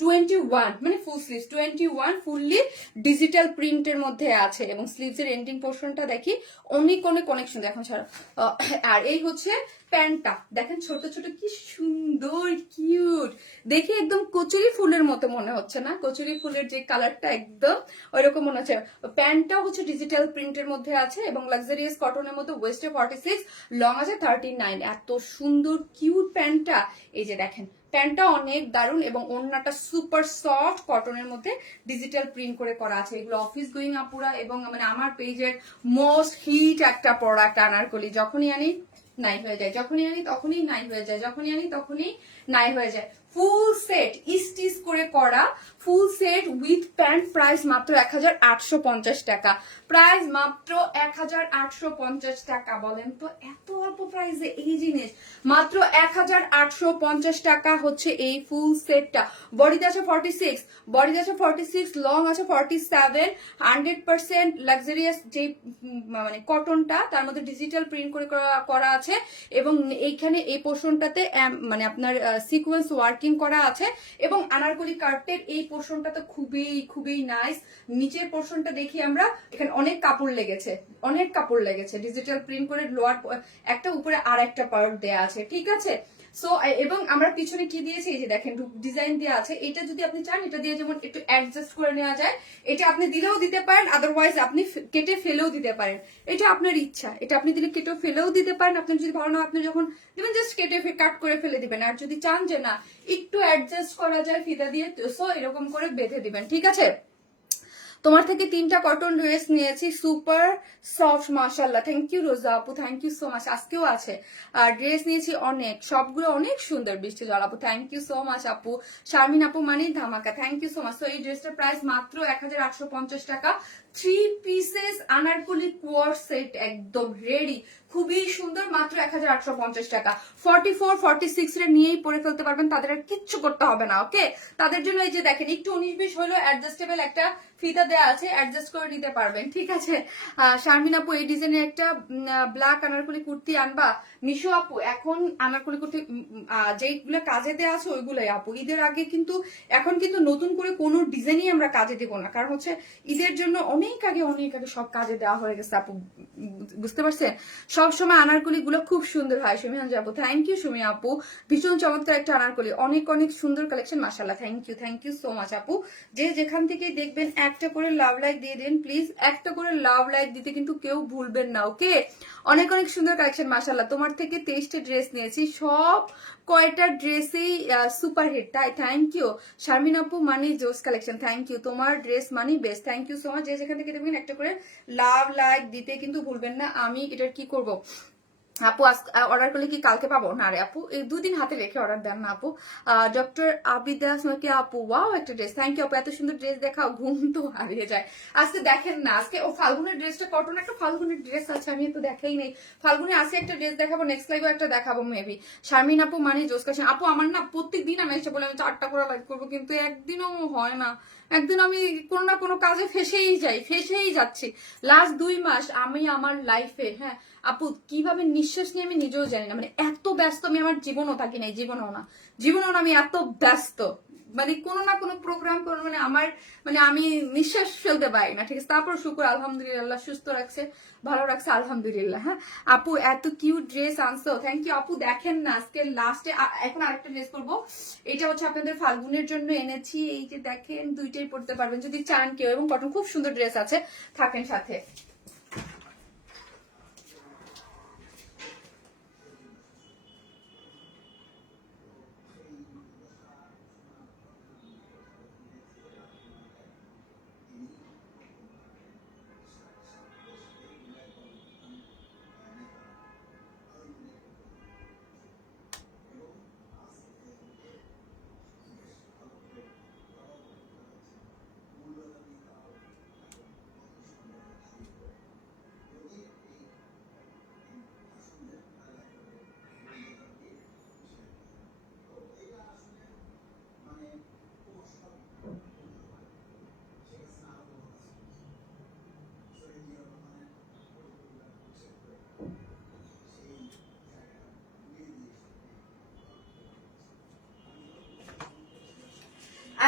21, মানে ফুল স্লিভস 21 ফুললি ডিজিটাল প্রিন্টের মধ্যে আছে। এবং স্লিভস এর এন্ডিং পোর্শনটা দেখি অনেক অনেক অনেক সুন্দর এখন ছাড়া। আর এই হচ্ছে প্যান্টটা দেখেন, ছোট ছোট কি সুন্দর কিউট, দেখে একদম কচুরি ফুলের মতো মনে হচ্ছে না, কচুরি ফুলের যে কালারটা একদম ওইরকম মনে হচ্ছে। প্যান্টটাও হচ্ছে ডিজিটাল প্রিন্টের মধ্যে আছে এবং লাক্সারিয়াস কটনের মধ্যে, ওয়েস্টে 46, লং আছে 39। এত সুন্দর কিউট প্যান্টটা, এই যে দেখেন প্যান্টটা অনেক দারুণ এবং ওড়নাটা সুপার সফট কটনের মধ্যে ডিজিটাল প্রিন্ট করে করা আছে। এগুলো অফিস গোয়িং আপুরা এবং মানে আমার পেজের মোস্ট হিট একটা প্রোডাক্ট আনারকলি, যখনই আনি নাই হয়ে যায়, যখনই আনি তখনই নাই হয়ে যায়, যখনই আনি তখনই নাই হয়ে যায়। ফুল সেট স্টিচ করে করা, full set with pant, price মাত্র 1850 টাকা, প্রাইস মাত্র 1850 টাকা। বলেন তো এত অল্প প্রাইসে এই জিনিস, মাত্র 1850 টাকা হচ্ছে এই ফুল সেটটা। বডিতে আছে 46, বডিতে আছে 46, লং আছে 47, 100% লাক্সারিয়াস যে মানে কটনটা, তার মধ্যে ডিজিটাল প্রিন্ট করে করা আছে এবং এইখানে এই পোর্শনটাতে মানে আপনার সিকোয়েন্স ওয়ার্কিং করা আছে এবং আনারকলি কার্টের এই পোর্শনটা তো খুবই খুবই নাইস। নিচের পোর্শনটা দেখি আমরা, এখানে অনেক কাপড় লেগেছে, অনেক কাপড় লেগেছে, ডিজিটাল প্রিন্ট করে লোয়ার একটা উপরে আর একটা পার্ট দেয়া আছে, ঠিক আছে। সো এবং আমরা পিছনে কি দিয়েছি, এই যে দেখেন ডিজাইন দেওয়া আছে। এটা যদি আপনি চান এটা দিয়ে যেমন একটু অ্যাডজাস্ট করে নেওয়া যায়, এটা আপনি দিলেও দিতে পারেন, আদারওয়াইজ আপনি কেটে ফেলেও দিতে পারেন, এটা আপনার ইচ্ছা। এটা আপনি দিলে কেটে ফেলেও দিতে পারেন, আপনি যদি ভালো না আপনি যখন দিবেন জাস্ট কেটে কাট করে ফেলে দিবেন। আর যদি চান যে না একটু অ্যাডজাস্ট করা যায় ফিতা দিয়ে, সো এরকম করে বেঁধে দিবেন, ঠিক আছে। তোমার থেকে 3টা কটন ড্রেস নিয়েছি, সুপার সফট মাশাআল্লাহ। থ্যাংক ইউ রোজা আপু, থ্যাংক ইউ সো মাচ। আজকেও আছে আর ড্রেস নিয়েছি অনেক, সবগুলো অনেক সুন্দর। বৃষ্টি জল আপু, থ্যাংক ইউ সো মাচ আপু। শারমিন আপু মানে ধামাকা, থ্যাংক ইউ সো মাচ। তো এই ড্রেসটার প্রাইস মাত্র 1850 টাকা। 3 পিসেস আনারকলি কোয়ার সেট একদম রেডি, খুবই সুন্দর, মাত্র 1850 টাকা। 44, 46 এর নিয়েই পরে ফেলতে পারবেন, তাদের আর কিচ্ছু করতে হবে না, ওকে। তাদের জন্য এই যে দেখেন একটু 19-20 হলো অ্যাডজাস্টেবল একটা ফিতা দেওয়া আছে, অ্যাডজাস্ট করে নিতে পারবেন, ঠিক আছে। শারমিন আপু এই ডিজাইনের একটা ব্ল্যাক আনারকলি কুর্তি আনবা। মিশো আপু এখন আনারকলি কুর্তি যেইগুলো কাজে দেওয়া আছে ওইগুলোই আপু, ঈদের আগে কিন্তু এখন কিন্তু নতুন করে কোনো ডিজাইনই আমরা কাজে দেবো না, কারণ হচ্ছে ঈদের জন্য অনেক আগে সব কাজে দেওয়া হয়ে গেছে আপু, বুঝতে পারছেন। সবসময় আনারকলি গুলো খুব সুন্দর হয়। সুমিহান আপু, থ্যাংক ইউ সুমি আপু, ভীষণ চমৎকার একটা আনারকলি, অনেক অনেক সুন্দর কালেকশন মাশাআল্লাহ। থ্যাংক ইউ সো মাচ আপু। যে যেখান থেকে দেখবেন একটা করে লাভ লাইক দিয়ে দিন প্লিজ, একটা করে লাভ লাইক দিতে কিন্তু কেউ ভুলবেন না, ওকে। অনেক অনেক সুন্দর কালেকশন মাশাআল্লাহ। তোমার থেকে 23টা ড্রেস নিয়েছি, সব কয়টা ড্রেসেই সুপার হিট, তাই থ্যাংক ইউ। শারমিন আপু মানি জোস কালেকশন, থ্যাংক ইউ, তোমার ড্রেস মানি best, thank you so much. যে যেখান থেকে দেখবেন একটা করে লাভ লাইক দিতে কিন্তু ভুলবেন না। আমি এটার কি করব আপু, অর্ডার করলে কি কালকে পাবো? না রে আপু, এই 2 দিন হাতে রেখে অর্ডার দেন না আপু। ডক্টর আবিদা স্মৃতি আপু, ওয়াও একটা ড্রেস, থ্যাংক ইউ আপু, এত সুন্দর ড্রেস দেখাও, ঘুম তো হারিয়ে যায়। আজকে দেখেন না, আজকে ও ফাল্গুনের ড্রেসটা কটন, একটা ফাল্গুনের ড্রেস আছে, আমি তো দেখাই নেই। ফাল্গুনে আসে একটা ড্রেস দেখাবো, নেক্সট লাইভে একটা দেখাবো মেবি। শারমিন আপু মানে জোস কাছে আপু, আমার না প্রত্যেক দিন আমি এসে বলে আমি 4টা করে লাইভ করবো, কিন্তু একদিনও হয় না। একদিন আমি কোনো না কোনো কাজে ফেসেই যাচ্ছি। লাস্ট 2 মাস আমি আমার লাইফে, হ্যাঁ আপু, কিভাবে নিঃশ্বাস নিয়ে আমি নিজেও জানি না, মানে এত ব্যস্ত আমি আমার জীবনও থাকি নাই, জীবনও না, আমি এত ব্যস্ত, মানে কোনো না কোনো প্রোগ্রাম করবো, মানে আমার মানে আমি নিঃশ্বাস ফেলতে পারি না, ঠিক আছে। তারপর শুক্র আলহামদুলিল্লাহ সুস্থ রাখছে, ভালো রাখছে আলহামদুলিল্লাহ। হ্যাঁ আপু এত কিউট ড্রেস আনছো, থ্যাংক ইউ আপু। দেখেন না আজকে লাস্টে এখন আরেকটা ড্রেস করবো, এটা হচ্ছে আপনাদের ফাল্গুনের জন্য এনেছি। এই যে দেখেন দুইটাই পড়তে পারবেন যদি চান কেউ, এবং কটন খুব সুন্দর ড্রেস আছে, থাকেন সাথে।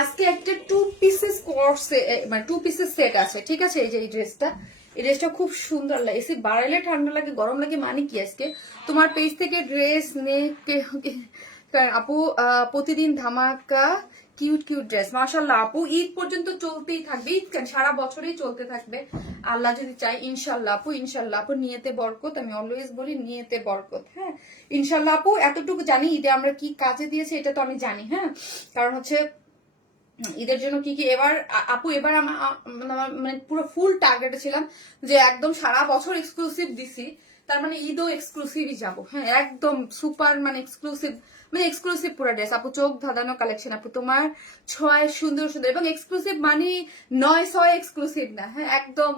আজকে একটা টু পিসেস কোর্স মানে টু পিসেস সেট আছে, ঠিক আছে। এই যে এই ড্রেসটা, এই ড্রেসটা খুব সুন্দর লাগে। এসি বাড়াইলে ঠান্ডা লাগে, গরম লাগে, মানে কি আজকে তোমার পেজ থেকে ড্রেস নে আপু। প্রতিদিন ধামাকা কিউট কিউট ড্রেস, মাশাআল্লাহ আপু। ঈদ পর্যন্ত চলতেই থাকবে, ঈদ কেন সারা বছরই চলতে থাকবে আল্লাহ যদি চাই, ইনশাল্লাহ আপু। ইনশাল্লাহ আপু, নিয়েতে বরকত, আমি অলওয়েজ বলি নিয়েতে বরকত। হ্যাঁ ইনশাল্লাহ আপু। এতটুকু জানি ঈদে আমরা কি কাজে দিয়েছি এটা তো আমি জানি। হ্যাঁ কারণ হচ্ছে ঈদের জন্য কি কি এবার আপু, এবার মানে পুরো ফুল টার্গেটে ছিলাম যে একদম সারা বছর এক্সক্লুসিভ দিছি, তার মানে ঈদও এক্সক্লুসিভই যাবো। হ্যাঁ একদম সুপার মানে এক্সক্লুসিভ, মানে এক্সক্লুসিভ পুরো ড্রেস আপু। চোখ ধাঁধানো কালেকশন আপু তোমার, ছয় সুন্দর সুন্দর এবং এক্সক্লুসিভ মানে 9-6 এক্সক্লুসিভ না। হ্যাঁ একদম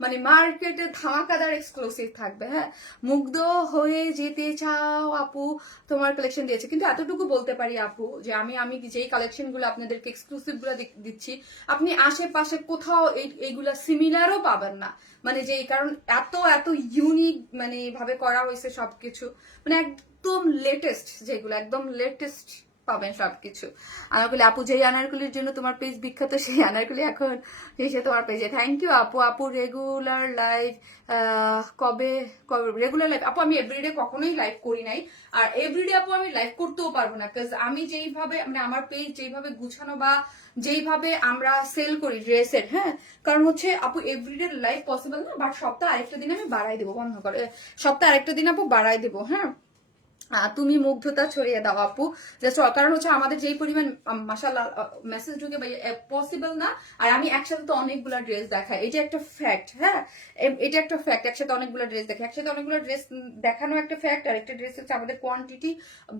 মানে মার্কেটে ধামাকাদার এক্সক্লুসিভ থাকবে। হ্যাঁ মুগ্ধ হয়ে যেতে চাও আপু তোমার কালেকশন দিয়েছে। কিন্তু এতটুকু বলতে পারি আপু যে আমি যেই কালেকশন গুলো আপনাদেরকে এক্সক্লুসিভ গুলো দিচ্ছি, আপনি আশেপাশে কোথাও এইগুলা সিমিলারও পাবেন না। মানে যে কারণ এত এত ইউনিক মানে ভাবে করা হয়েছে সবকিছু, মানে একদম লেটেস্ট, যেগুলো একদম লেটেস্ট পাবেন সবকিছু। আনারকলি আপু, যেই আনারকলির জন্য তোমার পেজ বিখ্যাত, সেই আনারকলি এখন এসে তোমার পেজে। থ্যাংক ইউ আপু। আপু রেগুলার লাইভ কবে কবে রেগুলার লাইভ আপু? আমি এভরিডে কখনোই লাইভ করি নাই, আর এভরিডে আপু আমি লাইভ করতেও পারবো না, কারণ আমি যেইভাবে মানে আমার পেজ যেইভাবে গুছানো বা যেইভাবে আমরা সেল করি ড্রেসের। হ্যাঁ কারণ হচ্ছে আপু এভরিডে লাইভ পসিবল না, বাট সপ্তাহে আরেকটা দিন আমি বাড়াই দেবো, বন্ধ করে সপ্তাহে আরেকটা দিন আপু বাড়াই দেবো। হ্যাঁ তুমি মুগ্ধতা ছড়িয়ে দাও আপু, কারণ হচ্ছে আমাদের যেই পরিমাণ মাশাআল্লাহ মেসেজ ঢুকে পসিবল না, আর আমি একসাথে তো অনেকগুলো ড্রেস দেখাই, এটা একটা ফ্যাক্ট। হ্যাঁ এটা একটা ফ্যাক্ট, একসাথে অনেকগুলো ড্রেস দেখাই, একসাথে অনেকগুলো ড্রেস দেখানো একটা ফ্যাক্ট। আর একটা ড্রেস হচ্ছে আমাদের কোয়ান্টিটি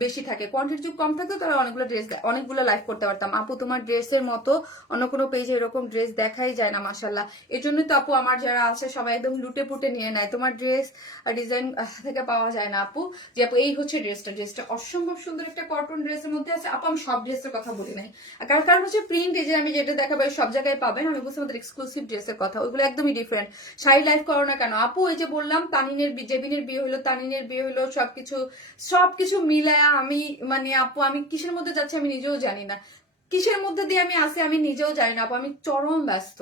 বেশি থাকে, কোয়ান্টিটি যদি কম থাকতো তাহলে অনেকগুলো ড্রেস অনেকগুলো লাইভ করতে পারতাম। আপু তোমার ড্রেসের মতো অন্য কোনো পেজে এরকম ড্রেস দেখাই যায় না মাশাআল্লাহ। এই জন্যই তো আপু আমার যারা আছে সবাই একদম লুটে পুটে নিয়ে নেয়, তোমার ড্রেস ডিজাইন থেকে পাওয়া যায় না আপু। যে আপু এই হচ্ছে ড্রেসটা অসম্ভব সুন্দর একটা কটন ড্রেসের মধ্যে আছে আপু। আমি সব ড্রেসের কথা বলি নাই, কারণ হচ্ছে প্রিন্ট, এই যে আমি যেটা দেখাবো সব জায়গায় পাবেন, আমি বলছি আমাদের এক্সক্লুসিভ ড্রেসের কথা, ওইগুলো একদমই ডিফারেন্ট। শাড়ি লাইভ করো না কেন আপু? এই যে বললাম জেবিনের বিয়ে হলো, তানিনের বিয়ে হলো, সবকিছু মিলায়া আমি মানে আপু আমি কিসের মধ্যে যাচ্ছি আমি নিজেও জানি না, কিসের মধ্যে দিয়ে আমি আসি আমি নিজেও জানি না আপু। আমি চরম ব্যস্ত,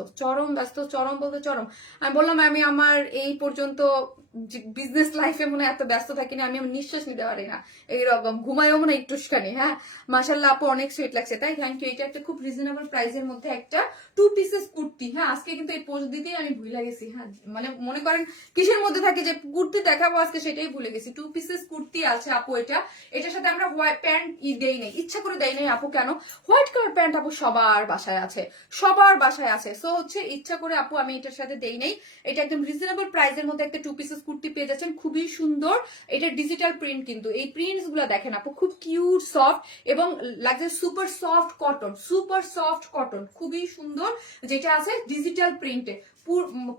চরম বলতে চরম। আমি বললাম আমি আমার এই পর্যন্ত বিজনেস লাইফে মনে এত ব্যস্ত থাকি না, আমি নিঃশ্বাস নিতে পারি না, এইরকম ঘুমাইও মনে একটুখানি। হ্যাঁ মাশাআল্লাহ আপু অনেক সুইট লাগছে, তাই থ্যাংক ইউ। এটা একটা খুব রিজনেবল প্রাইসের মধ্যে একটা টু পিসেস কুর্তি। হ্যাঁ আজকে কিন্তু এই পোস্ট দিতেই আমি ভুলে গেছি। হ্যাঁ মানে মনে করেন কিসের মধ্যে থাকে যে কুর্তি দেখাবো আজকে, সেটাই ভুলে গেছি। টু পিসেস কুর্তি আছে আপু, এটার সাথে আমরা হোয়াইট প্যান্ট দেই নাই, ইচ্ছা করে দেই নাই আপু। কেন? হোয়াইট কালার প্যান্ট আপু সবার বাসায় আছে, সো হচ্ছে ইচ্ছা করে আপু আমি এটার সাথে দেই নাই। এটা একদম রিজনেবল প্রাইসের মধ্যে একটা টু পিসেস কুর্তি পেয়ে যাচ্ছেন, খুবই সুন্দর। এটা ডিজিটাল প্রিন্ট, কিন্তু এই প্রিন্টস গুলো দেখেন আপু খুব কিউট সফট এবং লাগছে সুপার সফট কটন, খুবই সুন্দর। যেটা আছে ডিজিটাল প্রিন্টে,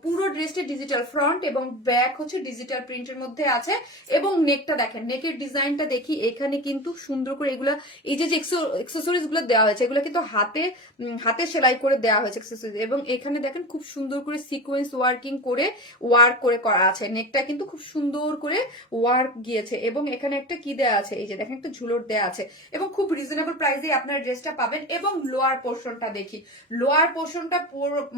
পুরো ড্রেসটা ডিজিটাল, ফ্রন্ট এবং ব্যাক হচ্ছে ডিজিটাল প্রিন্টের মধ্যে আছে। এবং নেকটা দেখেন, নেকের ডিজাইনটা দেখি, এখানে কিন্তু সুন্দর করে এগুলা এই যে এক্সেসরিজ গুলো দেওয়া হয়েছে, এগুলো কিন্তু হাতে সেলাই করে দেওয়া হয়েছে এক্সেসরিজ। এবং এখানে দেখেন খুব সুন্দর করে সিকোয়েন্স ওয়ার্ক করে করা আছে। নেক নেকটা কিন্তু খুব সুন্দর করে ওয়ার্ক গিয়েছে এবং এখানে একটা কি দেয়া আছে, এই যে দেখেন একটা ঝুলোর দেয়া আছে এবং খুব রিজনেবল প্রাইসে আপনারা ড্রেসটা পাবেন। এবং লোয়ার পোর্শনটা দেখি, লোয়ার পোর্শনটা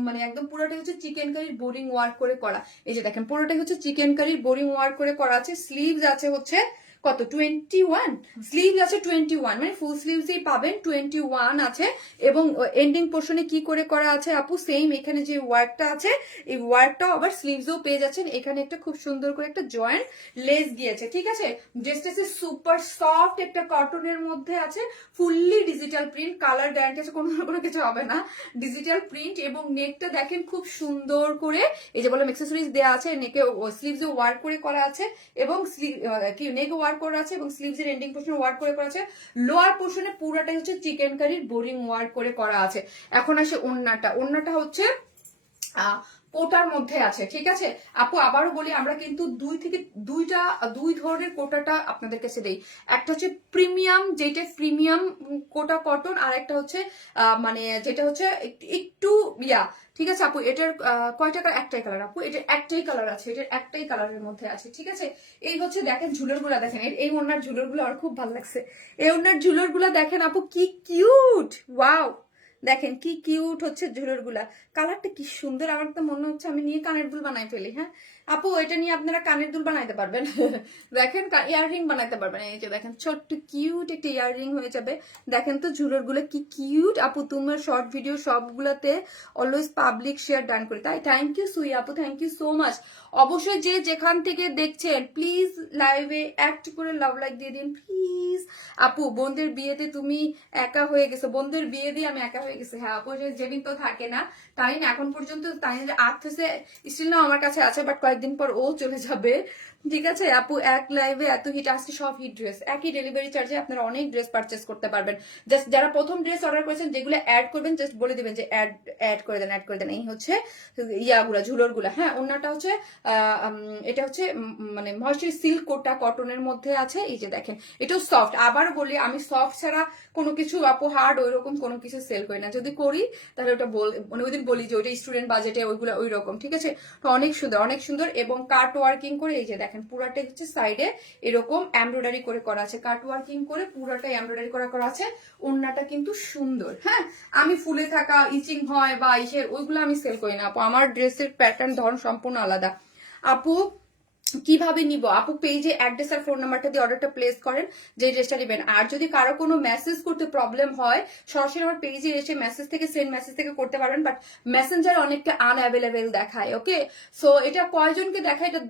মানে একদম পুরোটাই হচ্ছে চিকেন কারির বোরিং ওয়ার্ক করে করা। এই যে দেখেন পুরোটাই হচ্ছে চিকেন কারির বোরিং ওয়ার্ক করে করা আছে। স্লিভস আছে হচ্ছে কত 21, স্লিভস আছে 21, মানে ফুল স্লিভসই পাবেন, 21 আছে। এবং এন্ডিং পোর্শনে কি করে করা আছে আপু, সেম এখানে যে ওয়ার্কটা আছে এই ওয়ার্কটাও আবার স্লিভসও পেয়ে যাচ্ছেন। এখানে একটা খুব সুন্দর করে একটা জয়েন্ট লেস গিয়েছে, ঠিক আছে। ড্রেসটা সুপার সফট একটা কটনের মধ্যে আছে, fully digital print, colour guarantee আছে, কোনো কিছু হবে না, ডিজিটাল প্রিন্ট। এবং নেকটা দেখেন খুব সুন্দর করে এই যে বললাম অ্যাক্সেসরিজ দেওয়া আছে, নেকে স্লিভসে ওয়ার্ক করে করা আছে এবং কি নেকে ওয়ার্ক করা আছে এবং স্লিভস এর এন্ডিং পোর্শনে ওয়ার্ক করে করা আছে। লোয়ার পোর্শনে পুরোটাই হচ্ছে চিকেন কারির বোরিং ওয়ার্ক করে করা আছে। এখন আসে ওড়নাটা, ওড়নাটা হচ্ছে কোটার মধ্যে আছে, ঠিক আছে আপু। আবারও বলি আমরা কিন্তু দুই ধরনের কোটাটা আপনাদের কাছে দেই। একটা হচ্ছে প্রিমিয়াম, যেটা প্রিমিয়াম কোটা কটন, আর একটা হচ্ছে মানে যেটা হচ্ছে একটু ঠিক আছে আপু। এটার কয়টা কালার, একটাই কালার আপু, এটার একটাই কালার আছে, এটার একটাই কালারের মধ্যে আছে, ঠিক আছে। এই হচ্ছে দেখেন ঝুলোর গুলা দেখেন, এই ওনার ঝুলোর গুলো আমার খুব ভালো লাগছে। এই ওনার ঝুলোর গুলা দেখেন আপু, কি কিউট, ওয়াও দেখেন কি কিউট হচ্ছে ঝুলোর গুলা, কালারটা কি সুন্দর। আমার তো মনে হচ্ছে আমি নিয়ে কানের দুল বানাই ফেলি। হ্যাঁ আপু, এটা নিয়ে আপনারা কানের দুল বানাইতে পারবেন দেখেন ইয়াররিং বানাইতে পারবেন। এই যে দেখেন ছোট্ট কিউট একটা ইয়াররিং হয়ে যাবে। দেখেন তো ঝুলোর গুলো কি কিউট আপু। তোমার শর্ট ভিডিও সবগুলাতে অলওয়েজ পাবলিক শেয়ার ডান করি, তাই থ্যাংক ইউ সুই আপু, থ্যাংক ইউ সো মাচ। অবশ্যই যে যেখান থেকে দেখছেন প্লিজ লাইভে অ্যাক্ট করে লাভ লাইক দিয়ে দিন প্লিজ আপু। বোনদের বিয়েতে তুমি একা হয়ে গেছো, বোনদের বিয়ে দিয়ে আমি একা হয়ে গেছি। হ্যাঁ আপু, যেদিন তো থাকে না তাই না, এখন পর্যন্ত তাই না, আর্ট হয়েছে স্টিল না আমার কাছে আছে, বাট কয়েকদিন পর ও চলে যাবে, ঠিক আছে আপু। এক লাইভে এত হিট আসছে, সব হিট ড্রেস, একই ডেলিভারি চার্জে আপনারা অনেক ড্রেস পারচেস করতে পারবেন। জাস্ট যারা প্রথম ড্রেস অর্ডার করেছেন যেগুলো অ্যাড করবেন জাস্ট বলে দিবেন যে অ্যাড করে দেন, অ্যাড করে দেন। এই হচ্ছে ইয়াগুলা ঝুলোর গুলা। হ্যাঁ ওনাটা হচ্ছে এটা হচ্ছে মানে ময়শ্চারাইজ সিল্ক কোটা কটনের মধ্যে আছে। এই যে দেখেন এটাও সফট। আবার বলি আমি সফট ছাড়া কোনো কিছু আপু হার্ড ওইরকম কোনো কিছু সেল করি না, যদি করি তাহলে ওটা মানে ওই দিন বলি যে ওইটা স্টুডেন্ট বাজেটে ওইগুলো ওই রকম, ঠিক আছে। তো অনেক সুন্দর, অনেক সুন্দর। এবং কাট ওয়ার্কিং করে এই যে দেখেন পুরাটাই হচ্ছে সাইডে এরকম এমব্রয়ডারি করে করা আছে, কাট ওয়ার্কিং করে পুরাটাই এমব্রয়ডারি করা আছে। ওড়নাটা কিন্তু সুন্দর। হ্যাঁ আমি ফুলে থাকা ইচিং হয় বা ইসের ওইগুলো আমি সেল করি না আপু, আমার ড্রেসের প্যাটার্ন ধরন সম্পূর্ণ আলাদা আপু। কিভাবে নিব আপু, পেজে অ্যাড্রেস আর ফোন নাম্বারটা দিয়ে অর্ডারটা প্লেস করেন যে ড্রেসটা নেবেন। আর যদি কারো কোনো মেসেজ করতে প্রবলেম হয় সরাসরি আমার পেজে এসে মেসেজ থেকে সেন্ড মেসেজ থেকে করতে পারবেন, বাট মেসেঞ্জার অনেকটা আনঅ্যাভেলেবেল দেখায়। ওকে সো এটা কয়জনকে দেখায়, এটা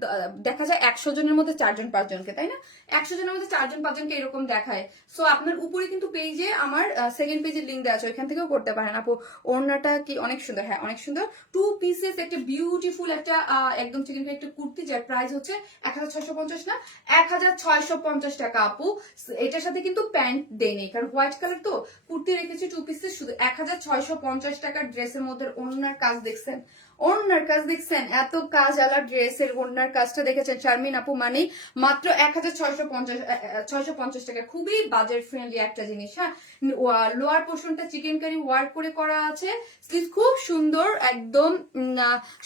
দেখা যায় 100 জনের মধ্যে 4 জন 5 জনকে, তাই না, 100 জনের মধ্যে 4 জন 5 জনকে এরকম দেখায়। সো আপনার উপরে কিন্তু পেজে আমার সেকেন্ড পেজের লিঙ্ক দেওয়া আছে, ওইখান থেকেও করতে পারেন আপু। ওড়নাটা কি অনেক সুন্দর, হ্যাঁ অনেক সুন্দর। 2 পিসেস একটা বিউটিফুল একটা একদম চিকেন একটা কুর্তি, যার প্রাইস হচ্ছে 1650 না 1650 টাকা আপু। এটার সাথে কিন্তু প্যান্ট দেয়নি, কারণ হোয়াইট কালার তো কুর্তি রেখেছি 2 পিসেস, শুধু 1650 টাকার ড্রেসের মধ্যে ওড়নার কাজ দেখছেন, ওড়নার কাজ দেখছেন, এত কাজ আলা ড্রেসের ওড়নার কাজটা দেখেছেন শারমিন আপু, মানে মাত্র 1650 টাকা, খুবই বাজেট ফ্রেন্ডলি একটা জিনিস। হ্যাঁ লোয়ার পোর্শনটা চিকেন কারি ওয়ার্ক করে করা আছে, স্লিভ খুব সুন্দর একদম।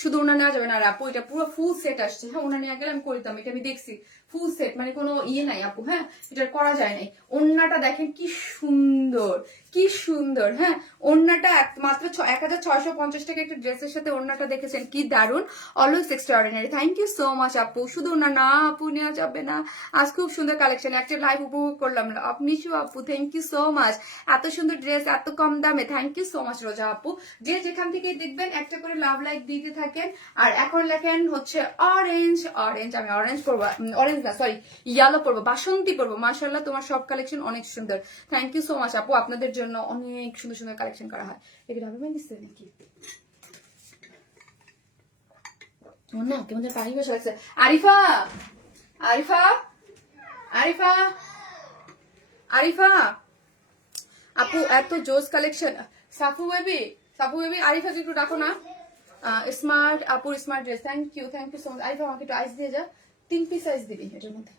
শুধু ওনা নেওয়া যাবে না আর আপু, এটা পুরো ফুল সেট আসছে। হ্যাঁ ওনা নিয়ে গেলে আমি করিতাম, এটা আমি দেখছি ফুল সেট, মানে কোনো ইয়ে নাই আপু। হ্যাঁ এটা করা যায় নাই। ওন্নাটা দেখেন কি সুন্দর, কি সুন্দর। হ্যাঁ ওন্নাটা মাত্র 1650 টাকা একটা ড্রেসের সাথে ওন্নাটা দেখেছেন কি দারুন, always extraordinary. Thank you so much আপু। শুধু ওনা না আপু নেওয়া যাবে না, আজ খুব সুন্দর কালেকশন, একটা লাইভ উপভোগ করলাম। মিশু আপু থ্যাংক ইউ সো মাচ, এত সুন্দর ড্রেস এত কম দামে, থ্যাংক ইউ সো মাচ রোজা আপু। যে যেখান থেকে দেখবেন একটা করে লাভ লাইক দিতে থাকেন। আর এখন লেখেন হচ্ছে অরেঞ্জ, অরেঞ্জ আমি অরেঞ্জ পরবো, অরেঞ্জ না সরি ইয়েলো পরবো, বাসন্তী পরবো। মাশাআল্লাহ তোমার সব কালেকশন অনেক সুন্দর, থ্যাংক ইউ সো মাচ আপু। আপনাদের জন্য অনেক সুন্দর সুন্দর কালেকশন করা হয়। এটা হবে দিচ্ছে নাকি না, কেমন পানি বসে লাগছে। আরিফা, আরিফা, আরিফা, আরিফা আপু এত জোস কালেকশন। সাফু বেবি, সাফু বেবি আরিফাকে একটু ডাকো না। স্মার্ট আপুর smart dress, thank you so much. Arifa আমাকে একটু আইস দিয়ে যা, 3 পিস আইস দিবি এটার মধ্যে।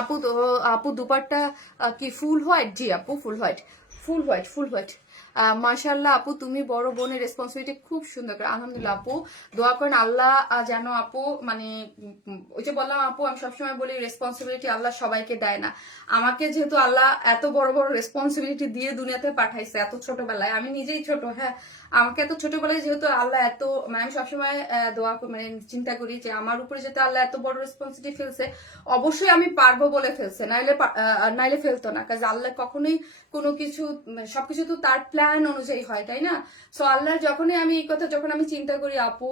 আপু তো আপু দুপাট্টা কি ফুল হোয়াইট? জি আপু full white, full white, full white. মাশাআল্লাহ আপু, তুমি বড় বোনের রেসপন্সিবিলিটি খুব সুন্দর করে, আলহামদুলিল্লাহ আপু। দোয়া করেন আল্লাহ যেন আপু মানে ওই যে বললাম আপু, আমি সবসময় বলি রেসপন্সিবিলিটি আল্লাহ সবাইকে দেয় না। আমাকে যেহেতু আল্লাহ এত বড় বড় রেসপন্সিবিলিটি দিয়ে দুনিয়াতে পাঠাইছে এত ছোটবেলায়, আমি নিজেই ছোট, হ্যাঁ, আমাকে এত ছোটবেলায় যেহেতু আল্লাহ এত মানে আমি সবসময় দোয়া মানে চিন্তা করি যে আমার উপরে যেহেতু আল্লাহ এত বড় রেসপন্সিবিলিটি ফেলছে, অবশ্যই আমি পারবো বলে ফেলছে, নাইলে ফেলতো না। কাজ আল্লাহ কখনোই কোনো কিছু সবকিছু তো তার প্ল্যান অনুযায়ী হয়, তাই না? সো আল্লাহর যখনই আমি এই কথা যখন আমি চিন্তা করি আপু,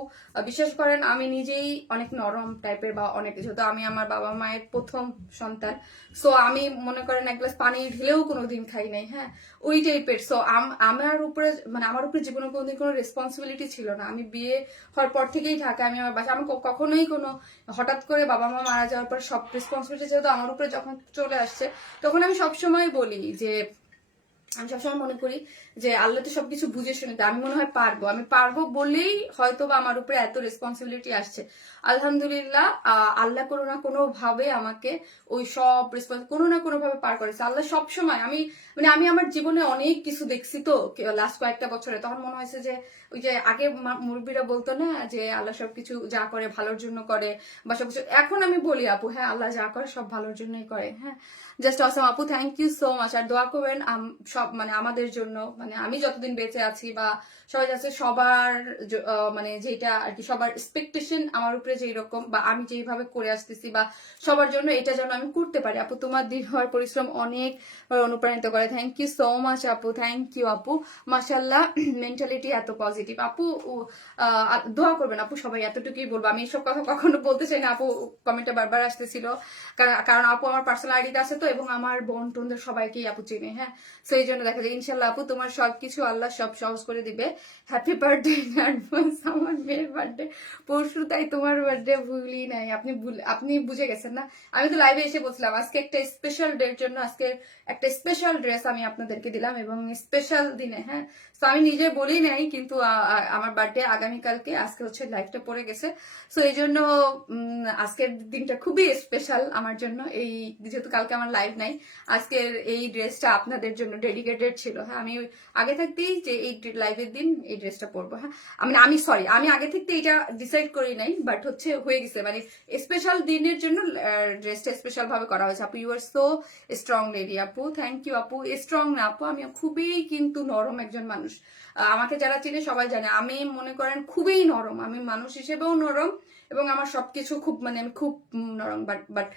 বিশ্বাস করেন আমি নিজেই অনেক নরম টাইপের বা অনেক কিছু, তো আমি আমার বাবা মায়ের প্রথম সন্তান। সো আমি মনে করেন এক গ্লাস পানি ঢেলেও কোনোদিন খাই নাই, হ্যাঁ, ওই টাইপের। সো আমার উপরে মানে আমার উপরে জীবনে কোনোদিন কোনো রেসপন্সিবিলিটি ছিল না। আমি বিয়ে হওয়ার পর থেকেই ঢাকা, আমি আমার বাসা, আমি কখনোই কোনো হঠাৎ করে বাবা মা মারা যাওয়ার পর সব রেসপন্সিবিলিটি যেহেতু আমার উপরে যখন চলে আসছে, তখন আমি সবসময় বলি যে আমি সবসময় মনে করি যে আল্লাহ তো সবকিছু বুঝে শুনে, আমি মনে হয় পারবো, আমি পারবো বলেই হয়তো বা আমার উপরে এত রেসপন্সিবিলিটি আসছে। আলহামদুলিল্লাহ আল্লাহ কোনো না কোনো ভাবে আমাকে ওই সব রেসপন্স কোনো না কোনো ভাবে পার করেছে আল্লাহ সবসময়। আমি আমার জীবনে অনেক কিছু দেখছি তো লাস্ট কয়েকটা বছরে, তখন মনে হয়েছে যে ওই যে আগে মুরব্বীরা বলতো না যে আল্লাহ সবকিছু যা করে ভালোর জন্য করে বা সবকিছু, এখন আমি বলি আপু হ্যাঁ আল্লাহ যা করে সব ভালোর জন্যই করে। হ্যাঁ, জাস্ট অসম আপু, থ্যাংক ইউ সো মাচ। আর দোয়া করবেন সব মানে আমাদের জন্য, মানে আমি যতদিন বেঁচে আছি বা সবাই আছে সবার মানে যেটা আর কি সবার এক্সপেকটেশন আমার উপরে যেই রকম বা আমি যেইভাবে করে আসতেছি বা সবার জন্য এটা যেন আমি করতে পারি। আপু তোমার দিন হওয়ার পরিশ্রম অনেক অনুপ্রাণিত করে, থ্যাংক ইউ সো মাচ আপু, থ্যাংক ইউ আপু। মাশাআল্লাহ মেন্টালিটি এত পজিটিভ আপু। দোয়া করবেন আপু সবাই, এতটুকুই বলবো। আমি এইসব কথা কখনো বলতে চাই না আপু, কমেন্টে বারবার আসতেছিল, কারণ আপু আমার পার্সোনাল আইডিতে আছে তো, এবং আমার বোন টোনদের সবাইকেই আপু চিনে, হ্যাঁ, সেই জন্য দেখা যায়। ইনশাল্লাহ আপু তোমার সবকিছু আল্লাহ সব সহজ করে দিবে। হ্যাপি বার্থডে অ্যাডভান্স, আমার মেয়ের বার্থডে পরশু, তাই তোমার বার্থডে ভুলি নাই। আপনি বুঝে গেছেন না, আমি তো লাইভে এসে বলছিলাম আজকে একটা স্পেশাল ডের জন্য আজকে একটা স্পেশাল ড্রেস আমি আপনাদেরকে দিলাম এবং স্পেশাল দিনে, হ্যাঁ। তো আমি নিজে বলি নাই, কিন্তু আমার বার্থডে আগামীকালকে, আজকে হচ্ছে লাইভটা পড়ে গেছে। সো এই জন্য আজকের দিনটা খুবই স্পেশাল আমার জন্য। এই যেহেতু কালকে আমার লাইভ নাই, আজকের এই ড্রেসটা আপনাদের জন্য ডেডিকেটেড ছিল। হ্যাঁ, আমি আগে থাকতেই যে এই লাইভের দিন এই ড্রেসটা পরবো। হ্যাঁ, আমি আগে থাকতে এটা ডিসাইড করি নাই, বাট হচ্ছে হয়ে গেছে, মানে স্পেশাল দিনের জন্য ড্রেসটা স্পেশাল ভাবে করা হয়েছে। আপু you are so strong lady আপু, থ্যাংক ইউ আপু। স্ট্রং না আপু, আমি খুবই কিন্তু নরম একজন মানুষ। আমাকে যারা চিনে সবাই জানে আমি মনে করেন খুবই নরম, আমি মানুষ হিসেবেও নরম এবং আমার সবকিছু খুব মানে আমি খুব নরম। বাট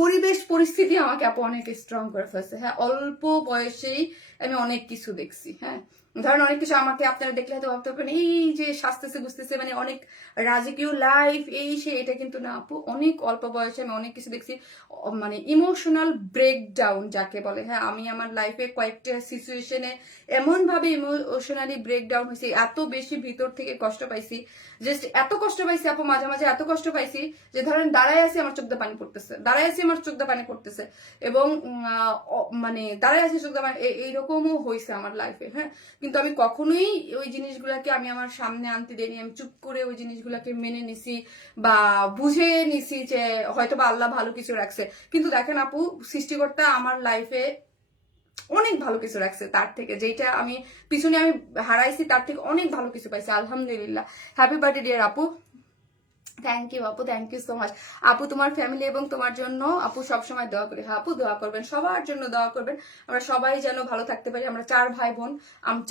পরিবেশ পরিস্থিতি আমাকে আপু অনেক স্ট্রং করে ফেলছে। হ্যাঁ, অল্প বয়সেই আমি অনেক কিছু দেখছি। হ্যাঁ, ধরেন অনেক কিছু আমাকে আপনারা দেখলে হয়তো ভাবতে পারেন এই যে সাজতেছে বুঝতেছে মানে অনেক রাজকীয় লাইফ এই সে, এটা কিন্তু না আপু। অনেক অল্প বয়সে আমি অনেক কিছু দেখছি, মানে ইমোশনাল ব্রেকডাউন যাকে বলে। হ্যাঁ, আমি আমার লাইফে কয়েকটা সিচুয়েশনে এমন ভাবে ইমোশনালি ব্রেকডাউন হয়েছি, এত বেশি ভিতর থেকে কষ্ট পাইছি, জাস্ট এত কষ্ট পাইছি আপু, মাঝে মাঝে এত কষ্ট পাইছি যে ধরেন দাঁড়ায় আছি আমার চোখ দিয়ে পানি পড়তেছে, এবং মানে দাঁড়ায় আছি চোখ দিয়ে পানি, এইরকমও হয়েছে আমার লাইফে। হ্যাঁ, কিন্তু আমি কখনোই ওই জিনিসগুলাকে আমি আমার সামনে আনতে দিইনি, আমি চুপ করে ওই জিনিসগুলাকে মেনে নিছি বা বুঝে নিছি যে হয়তো বা আল্লাহ ভালো কিছু রাখছে। কিন্তু দেখেন আপু, সৃষ্টিকর্তা আমার লাইফে অনেক ভালো কিছু রাখছে, তার থেকে যেটা আমি পিছনে আমি হারাইছি তার থেকে অনেক ভালো কিছু পাইছি, আলহামদুলিল্লাহ। হ্যাপি বার্থডে ডিয়ার আপু, থ্যাংক ইউ আপু, থ্যাংক ইউ সো মাচ আপু। তোমার ফ্যামিলি এবং তোমার জন্য আপু সবসময় দোয়া করি। হ্যাঁ আপু, দোয়া করবেন, সবার জন্য দোয়া করবেন, আমরা সবাই যেন ভালো থাকতে পারি। আমরা 4 ভাই বোন,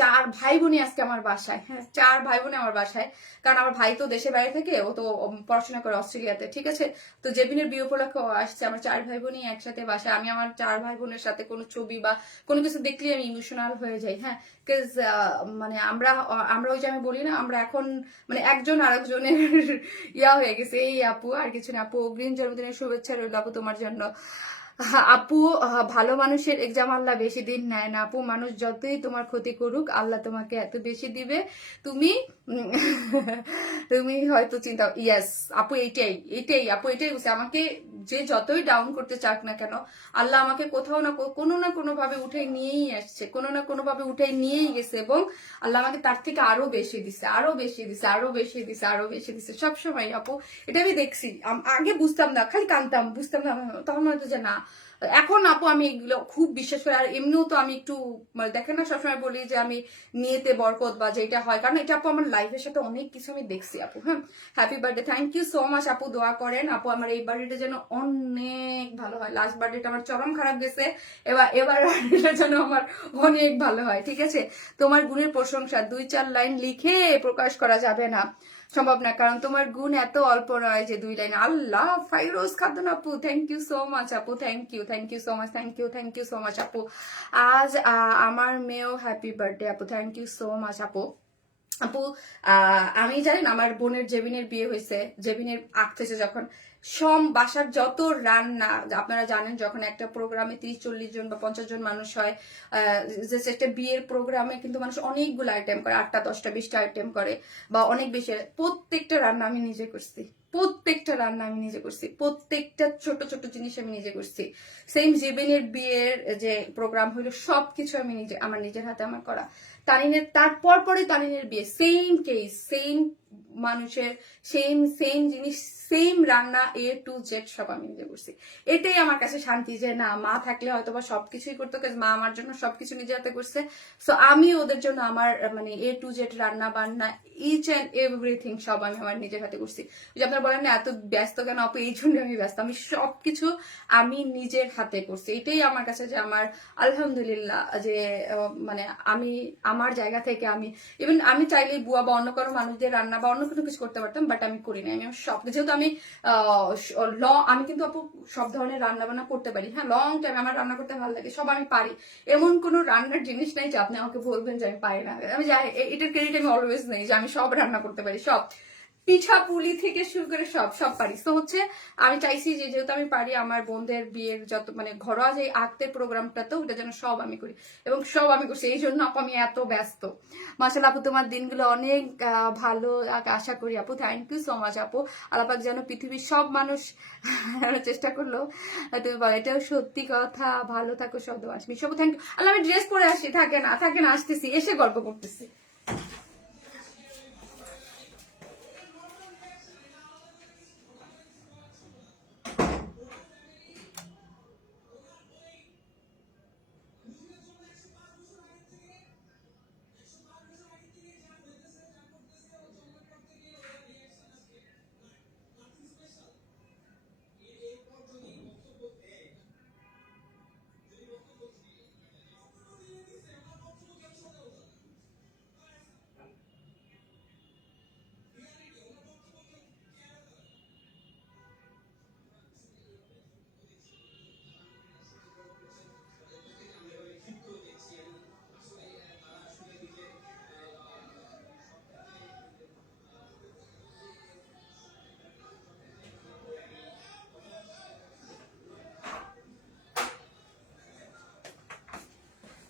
4 ভাই বোনই আজকে আমার বাসায়। হ্যাঁ, 4 ভাই বোন আমার বাসায়, কারণ আমার ভাই তো দেশে বাইরে থেকে, ও তো পড়াশোনা করে অস্ট্রেলিয়াতে, ঠিক আছে। তো জেবিনের বিয়ে উপলক্ষে আসছে, আমার 4 ভাই বোনই একসাথে বাসায়। আমি আমার 4 ভাই বোনের সাথে কোনো ছবি বা কোনো কিছু দেখলে আমি ইমোশনাল হয়ে যাই। হ্যাঁ, বিকজ মানে আমরা ওই যে আমি বলি না, আমরা এখন মানে একজন আরেকজনের ইয়া হয়ে গেছে। এই আপু, আর কিছু না আপু। অগ্রিম জন্মদিনের শুভেচ্ছা রইল আপু তোমার জন্য। আপু, ভালো মানুষের এক্সাম আল্লাহ বেশি দিন নেয় না আপু, মানুষ যতই তোমার ক্ষতি করুক আল্লাহ তোমাকে এত বেশি দিবে, তুমি তুমি হয়তো চিন্তা। ইয়াস আপু, এইটাই আপু, এটাই বুঝছে। আমাকে যে যতই ডাউন করতে চাক না কেন, আল্লাহ আমাকে কোথাও না কোনো ভাবে উঠে নিয়েই আসছে, কোনো না কোনো ভাবে উঠে নিয়েই গেছে, এবং আল্লাহ আমাকে তার থেকে আরো বেশি দিছে, আরো বেশি দিছে সবসময় আপু। এটা আমি দেখছি, আগে বুঝতাম না, খালি কানতাম, বুঝতাম না, তখন হয়তো যে না এখন আপু আমি এগুলো খুব বিশ্বাস করি। আর এমনিও তো আমি একটু মানে দেখেন না, সবসময় বলি যে আমি নিয়েতে বরকত বা যেটা হয়, কারণ এটা আপু আমার লাইফের সাথে অনেক কিছু আমি দেখছি আপু। হ্যাঁ, happy birthday, thank you so much আপু, দোয়া করেন আপু আমার এই বার্থডেটা যেন অনেক ভালো হয়। লাস্ট বার্থডেটা আমার চরম খারাপ গেছে, এবার বার্থডেটা যেন আমার অনেক ভালো হয়। ঠিক আছে, তোমার গুণের প্রশংসা 2-4 লাইন লিখে প্রকাশ করা যাবে না, সম্ভব না, কারণ তোমার গুণ এত অল্প নয় যে 2 লাইন। আল্লাহ, ফাইরোজ খাতুন আপু, থ্যাংক ইউ সো মাচ আপু, thank you so much, thank you so much আপু। আজ আমার মেয়েও হ্যাপি বার্থডে আপু, থ্যাংক ইউ সো মাচ আপু। আপু আমি জানেন আমার বোনের জেবিনের বিয়ে হয়েছে, জেবিনের আগতেছে যখন বাসার যত রান্না, আপনারা জানেন যখন একটা প্রোগ্রামে 30-40 জন বা 50 জন মানুষ হয়, যে একটা বিয়ের প্রোগ্রামে কিন্তু মানুষ অনেকগুলো আইটেম করে, 8টা 10টা 20টা আইটেম করে বা অনেক বেশি। প্রত্যেকটা রান্না আমি নিজে করছি, প্রত্যেকটা ছোট ছোট জিনিস আমি নিজে করছি। সেম জেবিনের বিয়ের যে প্রোগ্রাম হইলো সবকিছু আমি নিজে, আমার নিজের হাতে আমার করা। তানিনের তারপর পরে তানিনের বিয়ে, সেম কেস, সেম মানুষের সেম জিনিস, সেম রান্না, A to Z সব আমি নিজে করছি। এটাই আমার কাছে শান্তি, যে না মা থাকলে হয়তো বা সবকিছুই করতো, মা আমার জন্য সবকিছু নিজে হাতে করছে। সো আমি ওদের জন্য আমার মানে A to Z রান্না বান্না, ইচ অ্যান্ড এভরিথিং সব আমি আমার নিজের হাতে করছি। যে আপনারা বলেন না এত ব্যস্ত কেন আপু, এই জন্য আমি ব্যস্ত, আমি সবকিছু আমি নিজের হাতে করছি। এটাই আমার কাছে যে আমার আলহামদুলিল্লাহ, যে মানে আমি আমার জায়গা থেকে আমি ইভেন আমি চাইলে বুয়া বা অন্য কোনো মানুষদের রান্না বা অন্য কোনো কিছু করতে পারতাম, বাট আমি করি না। আমি সব, যেহেতু আমি আমি কিন্তু আপু সব ধরনের রান্না বান্না করতে পারি। হ্যাঁ, লং টাইম আমার রান্না করতে ভালো লাগে, সব আমি পারি, এমন কোনো রান্নার জিনিস নাই যে আপনি আমাকে বলবেন যে আমি পারি না। আমি যাই, এটার ক্রেডিট আমি অলওয়েজ নেই যে আমি সব রান্না করতে পারি, সব পিঠা পুলি থেকে শুরু করে সব পারি। তো হচ্ছে আমি চাইছি যে যেহেতু আমি পারি, আমার বোনদের বিয়ের যত মানে ঘরোয়া যে আক্তের প্রোগ্রামটা, তো ওটা যেন সব আমি করি এবং সব আমি করছি। এই জন্য আপু আমি এত ব্যস্ত। মাশাআল্লাহ আপু, তোমার দিনগুলো অনেক ভালো আশা করি আপু, থ্যাংক ইউ সো মাচ আপু। আল্লাহ যেন পৃথিবীর সব মানুষ চেষ্টা করলো, তুমি বলো এটাও সত্যি কথা। ভালো থাকো, সদ আসবি সব, থ্যাংক ইউ। আল্লাহ, আমি ড্রেস পরে আসি, থাকে না আসতেছি, এসে গল্প করতেছি।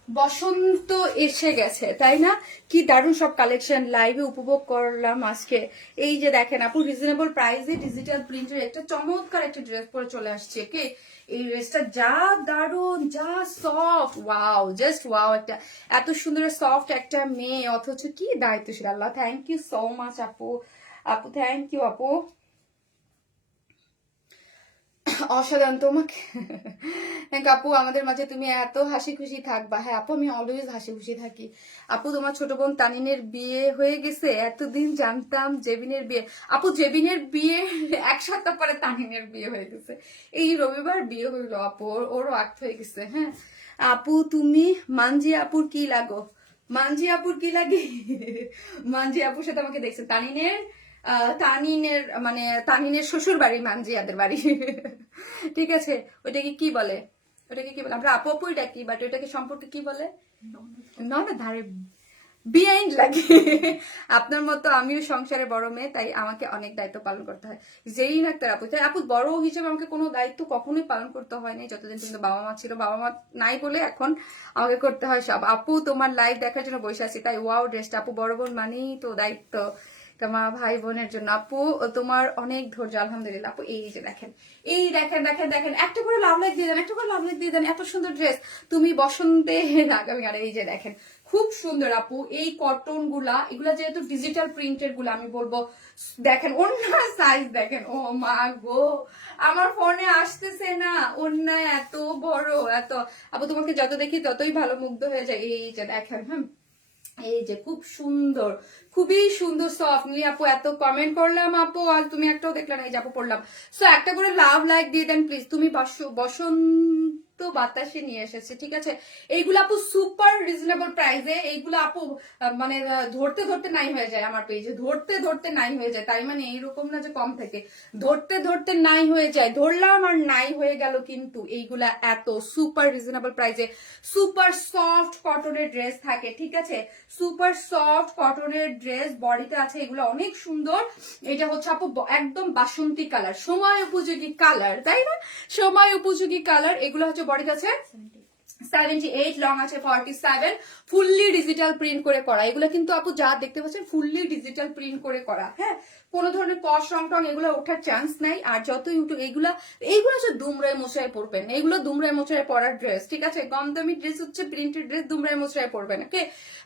বসন্ত এসে গেছে, তাই না? কি দারুণ সব কালেকশন লাইভে উপভোগ করলাম আজকে। এই যে দেখেন আপু, রিজনেবল প্রাইসে ডিজিটাল প্রিন্টের একটা চমৎকার একটা ড্রেস পরে চলে আসছে। কে এই ড্রেসটা যা দারুণ, যা সফট, ওয়াও, জাস্ট ওয়াও। একটা এত সুন্দর সফট একটা মেয়ে, অথচ কি দায়িত্বশীল। আল্লাহ, থ্যাংক ইউ সো মাচ আপু, থ্যাংক ইউ আপু, অসাধারণ তোমাকে। আপু আমাদের মাঝে তুমি এত হাসি খুশি থাকবা। হ্যাঁ আপু, আমি অলওয়েজ হাসি খুশি থাকি আপু। তোমার ছোট বোন তানিনের বিয়ে হয়ে গেছে, এতদিন জানতাম জেবিনের বিয়ে। আপু জেবিনের বিয়ে 1 সপ্তাহ পরে তানিনের বিয়ে হয়ে গেছে, এই রবিবার বিয়ে হইলো আপু, ওরও আক্ত হয়ে গেছে। হ্যাঁ আপু, তুমি মানজি আপুর কি লাগো? মানজি আপুর কি লাগে? মানজি আপুর সাথে আমাকে দেখছে তানিনের শ্বশুর বাড়ি মানজিয়াদের বাড়ি। ঠিক আছে, ওইটাকে কি বলে, আমরা আপু আপুই ডাকি, বাট ওইটাকে সম্পর্কে কি বলে? না ধারে বিহাইন্ড লাগে। আপনার মতো আমিও সংসারে বড় মেয়ে, তাই আমাকে অনেক দায়িত্ব পালন করতে হয়। যেই না তার আপু, তাই আপু বড় হিসেবে আমাকে কোনো দায়িত্ব কখনোই পালন করতে হয়নি যতদিন পর্যন্ত বাবা মা ছিল। বাবা মা নাই বলে এখন আমাকে করতে হয় সব। আপু তোমার লাইভ দেখার জন্য বসে আছি, তাই ওয়াও ড্রেসটা। আপু বড় বোন মানেই তো দায়িত্ব, তোমার ভাই বোনের জন্য। আপু তোমার অনেক ধৈর্য, আলহামদুলিল্লাহ। আপু এই যে দেখেন, একটা করে লাভ লাইক দিয়ে দেন, এত সুন্দর ড্রেস। তুমি বসন্তে আগামী, আর এই যে দেখেন খুব সুন্দর আপু। এই কটন গুলা, এগুলা যেহেতু ডিজিটাল প্রিন্টের গুলা, আমি বলবো দেখেন ওন্নার সাইজ দেখেন। ও মা গো, আমার ফোনে আসতেছে না, ওন্না এত বড় এত। আপু তোমাকে যত দেখি ততই ভালো মুগ্ধ হয়ে যায়। এই যে দেখেন, হ্যাঁ এই যে খুব সুন্দর, খুবই সুন্দর সফট। নি আপু এত কমেন্ট করলাম আপু, আর তুমি একটাও দেখলে না, এই যে আপু পড়লাম। সো একটা করে লাভ লাইক দিয়ে দেন প্লিজ। তুমি বসন্ত বাতাসে নিয়ে এসেছে, ঠিক আছে। এইগুলো আপু সুপার রিজনেবল প্রাইসে। এইগুলো আপু মানে ধরতে ধরতে নাই হয়ে যায় আমার পেজে, ধরতে ধরতে নাই হয়ে যায়। তাই মানে এইরকম না যে কম থেকে, ধরতে ধরতে নাই হয়ে যায়। ধরলাম আর নাই হয়ে গেল, কিন্তু এইগুলা এত সুপার রিজনেবল প্রাইসে সুপার সফট কটনের ড্রেস থাকে, ঠিক আছে। সুপার সফট কটনের ড্রেস বডিতে আছে, এগুলো অনেক সুন্দর। এটা হচ্ছে আপু একদম বাসন্তী কালার, সময় উপযোগী কালার, তাই না, সময় উপযোগী কালার। এগুলো হচ্ছে বডিতে আছে 78, লং আছে 47, ফুললি ডিজিটাল প্রিন্ট করে করা। এগুলো কিন্তু আপু যা দেখতে পাচ্ছেন ফুললি ডিজিটাল প্রিন্ট করে করা, হ্যাঁ। কোনো ধরনের পশ রং টং এগুলো ওঠার চান্স নাই। আর যত ইউটিউব এইগুলো হচ্ছে দুমড়ায় মোছায় পড়বেন, এগুলো দুমড়ায় মোছায় পরার ড্রেস, ঠিক আছে। কম দামি ড্রেস হচ্ছে প্রিন্টেড ড্রেস, দুমড়ায় মোছায় পড়বেন, ওকে।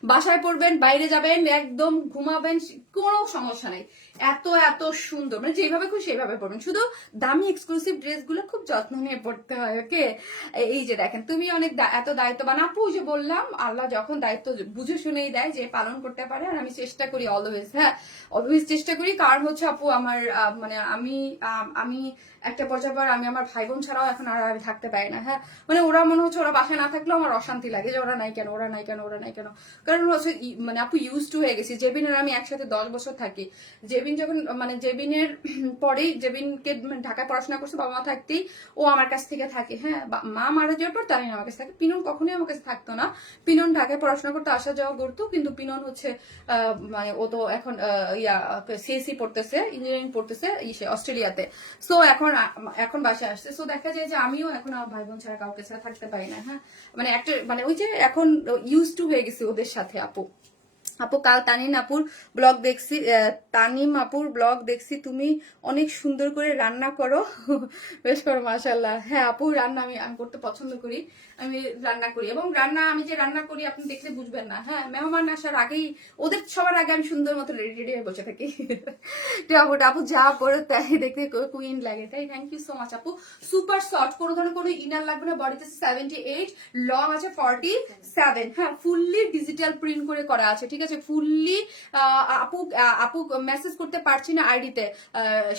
বাসায় পড়বেন, বাইরে যাবেন, একদম ঘুমাবেন, কোনো সমস্যা নাই। এত এত সুন্দর, মানে যেভাবে খুশি সেভাবে পড়বেন। শুধু দামি এক্সক্লুসিভ ড্রেসগুলো খুব যত্ন নিয়ে পড়তে হয়, ওকে। এই যে দেখেন, তুমি অনেক এত দায়িত্ববান আপু। ওই যে বললাম, আল্লাহ যখন দায়িত্ব বুঝে শুনেই দেয়, যে পালন করতে পারে। আর আমি চেষ্টা করি অলওয়েজ, হ্যাঁ অলওয়েজ চেষ্টা করি। কারণ হচ্ছে আপু আমার মানে আমি একটা পর্যায়ে পর আমি আমার ভাই বোন ছাড়াও এখন আর আমি থাকতে পারি না, হ্যাঁ। মানে ওরা মনে হচ্ছে ওরা বাসায় না থাকলেও আমার অশান্তি লাগে, যে ওরা নাই কেন, ওরা নাই কেন, ওরা নাই কেন। কারণ হচ্ছে মানে আপু ইউজ টু হয়ে গেছি। জেবিনের আমি একসাথে 10 বছর থাকি। জেবিন যখন মানে জেবিনের পরেই, জেবিনকে ঢাকায় পড়াশোনা করছে বাবা মা থাকতেই, ও আমার কাছ থেকে থাকে, হ্যাঁ। মা মারা যাওয়ার পর তাই আমার কাছে থাকে। পিনন কখনোই আমার কাছে থাকতো না। পিনন ঢাকায় পড়াশোনা করতে আসা যাওয়া করতো, কিন্তু পিনন হচ্ছে মানে ও তো এখন সিএসসি পড়তেছে, ইঞ্জিনিয়ারিং পড়তেছে অস্ট্রেলিয়াতে। সো এখন বাসায় আসছে। সো দেখা যায় যে আমিও এখন আমার ভাই বোন ছাড়া কাউকে ছাড়া থাকতে পারি না, হ্যাঁ। মানে একটা মানে ওই যে এখন ইউজ টু হয়ে গেছি ওদের সাথে আপু। আপু কাল তানিম আপুর ব্লগ দেখছি, তানিম আপুর ব্লগ দেখছি, তুমি অনেক সুন্দর করে রান্না করো। বেশ করো, মাশাল্লাহ। হ্যাঁ আপু, রান্না আমি করতে পছন্দ করি। আমি রান্না করি, এবং আমি যে রান্না করি আপনি দেখলে বুঝবেন না, হ্যাঁ। মেহমান আসার আগেই, ওদের সবার আগে আমি সুন্দর মতো রেডি রেডি হয়ে বসে থাকি। আপু যা পরে তাই দেখতে কুইন লাগে, তাই। থ্যাংক ইউ সো মাচ আপু। সুপার সফট, কোনো ধরনের কোনো ইনার লাগবে না। বডিতে 78, লং আছে 47, হ্যাঁ। ফুললি ডিজিটাল প্রিন্ট করে করা আছে, ঠিক আছে। ফুললি আপু আপু মেসেজ করতে পারছি না আইডিতে।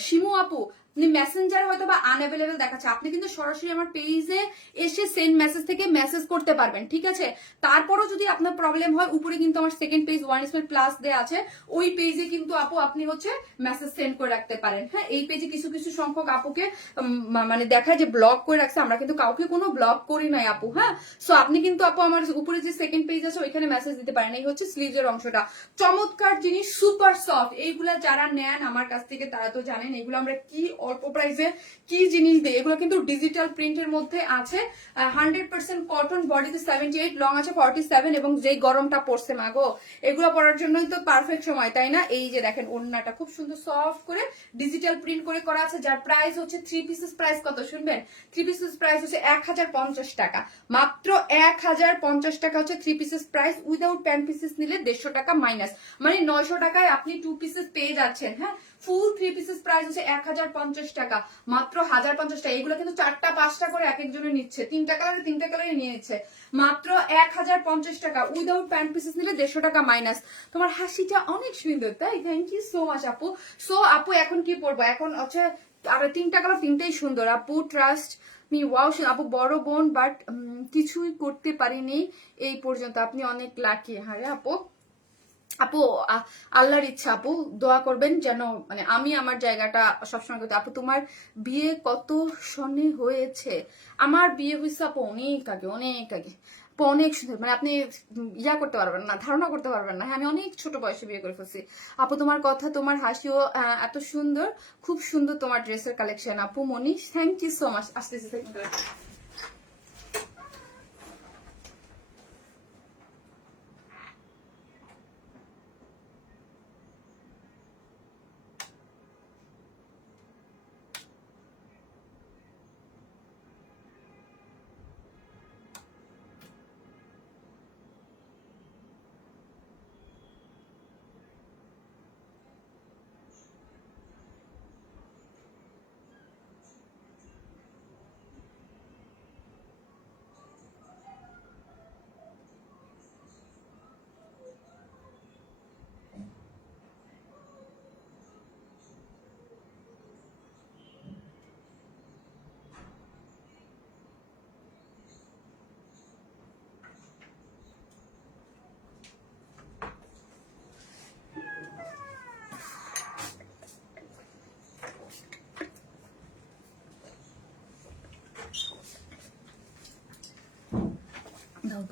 শিমু আপু, আপনি মেসেঞ্জার হয়তো বা আনঅ্যাভেলেবেল দেখাচ্ছে, আপনি কিন্তু সরাসরি আমার পেজে এসে সেন্ড মেসেজ থেকে মেসেজ করতে পারবেন, ঠিক আছে। তারপরও যদি আপনার প্রবলেম হয়, উপরে কিন্তু আমার second page one smile plus দেয়া আছে, ওই পেজে কিন্তু আপু আপনি হচ্ছে মেসেজ সেন্ড করে রাখতে পারেন, হ্যাঁ। এই পেজে কিছু কিছু সংখ্যক আপুকে মানে দেখায় যে ব্লক করে রাখছে, আমরা কিন্তু কাউকে কোনো ব্লক করি নাই আপু, হ্যাঁ। সো আপনি কিন্তু আপু আমার উপরে যে সেকেন্ড পেজ আছে ওইখানে মেসেজ দিতে পারেন। এই হচ্ছে স্লিভের অংশটা, চমৎকার জিনিস, সুপার সফট। এইগুলা যারা নেন আমার কাছ থেকে তারা তো জানেন এগুলো আমরা কি অল্প প্রাইসে কি জিনিস দেয়। এগুলো কিন্তু ডিজিটাল প্রিন্টের মধ্যে আছে, 100% কটন, বডিতে 78, লং আছে 47, এবং যেই গরমটা পড়ছে মাগো, এগুলো পরার জন্যই তো পারফেক্ট সময়, তাই না। এই যে দেখেন ওড়নাটা খুব সুন্দর সফট করে ডিজিটাল প্রিন্ট করে করা আছে, যার প্রাইস হচ্ছে 3 পিসেস প্রাইস কত শুনবেন। 3 পিসেস প্রাইস হচ্ছে 1050 টাকা, মাত্র 1050 টাকা হচ্ছে 3 পিসেস প্রাইস। উইদাউট 10 পিসেস নিলে 150 টাকা মাইনাস, মানে 900 টাকায় আপনি 2 পিসেস পেয়ে যাচ্ছেন, হ্যাঁ। ফুল 3 পিসেস প্রাইস হচ্ছে 1050 টাকা, মাত্র 1050 টাকা। এগুলো কিন্তু 4টা 5টা করে এক একজনে নিচ্ছে, 3টা কালারে নিয়ে নিচ্ছে, মাত্র 1050 টাকা। উইদাউট প্যান্ট পিসেস নিলে 150 টাকা মাইনাস। তোমার হাসিটা অনেক সুন্দর, তাই। থ্যাংক ইউ সো মাচ আপু। সো আপু এখন কি পরবো, এখন হচ্ছে আর 3টা কালার, 3টাই সুন্দর আপু, ট্রাস্ট মি। ওয়াও আপু, বড় বোন বাট কিছুই করতে পারিনি এই পর্যন্ত, আপনি অনেক লাকি। হ্যাঁ রে আপু, আপু আল্লাহর ইচ্ছা আপু, দোয়া করবেন যেন মানে আমি আমার জায়গাটা সবসময় করতে। আপু তোমার বিয়ে কত সনে হয়েছে? আমার বিয়ে হয়েছে আপু অনেক আগে, অনেক আগে আপু, অনেক সুন্দর। মানে আপনি ইয়া করতে পারবেন না, ধারণা করতে পারবেন না। হ্যাঁ আমি অনেক ছোট বয়সে বিয়ে করে ফেলছি আপু। তোমার কথা, তোমার হাসিও এত সুন্দর, খুব সুন্দর তোমার ড্রেসের কালেকশন আপু। মনীষ, থ্যাংক ইউ সো মাচ। আসতেছি।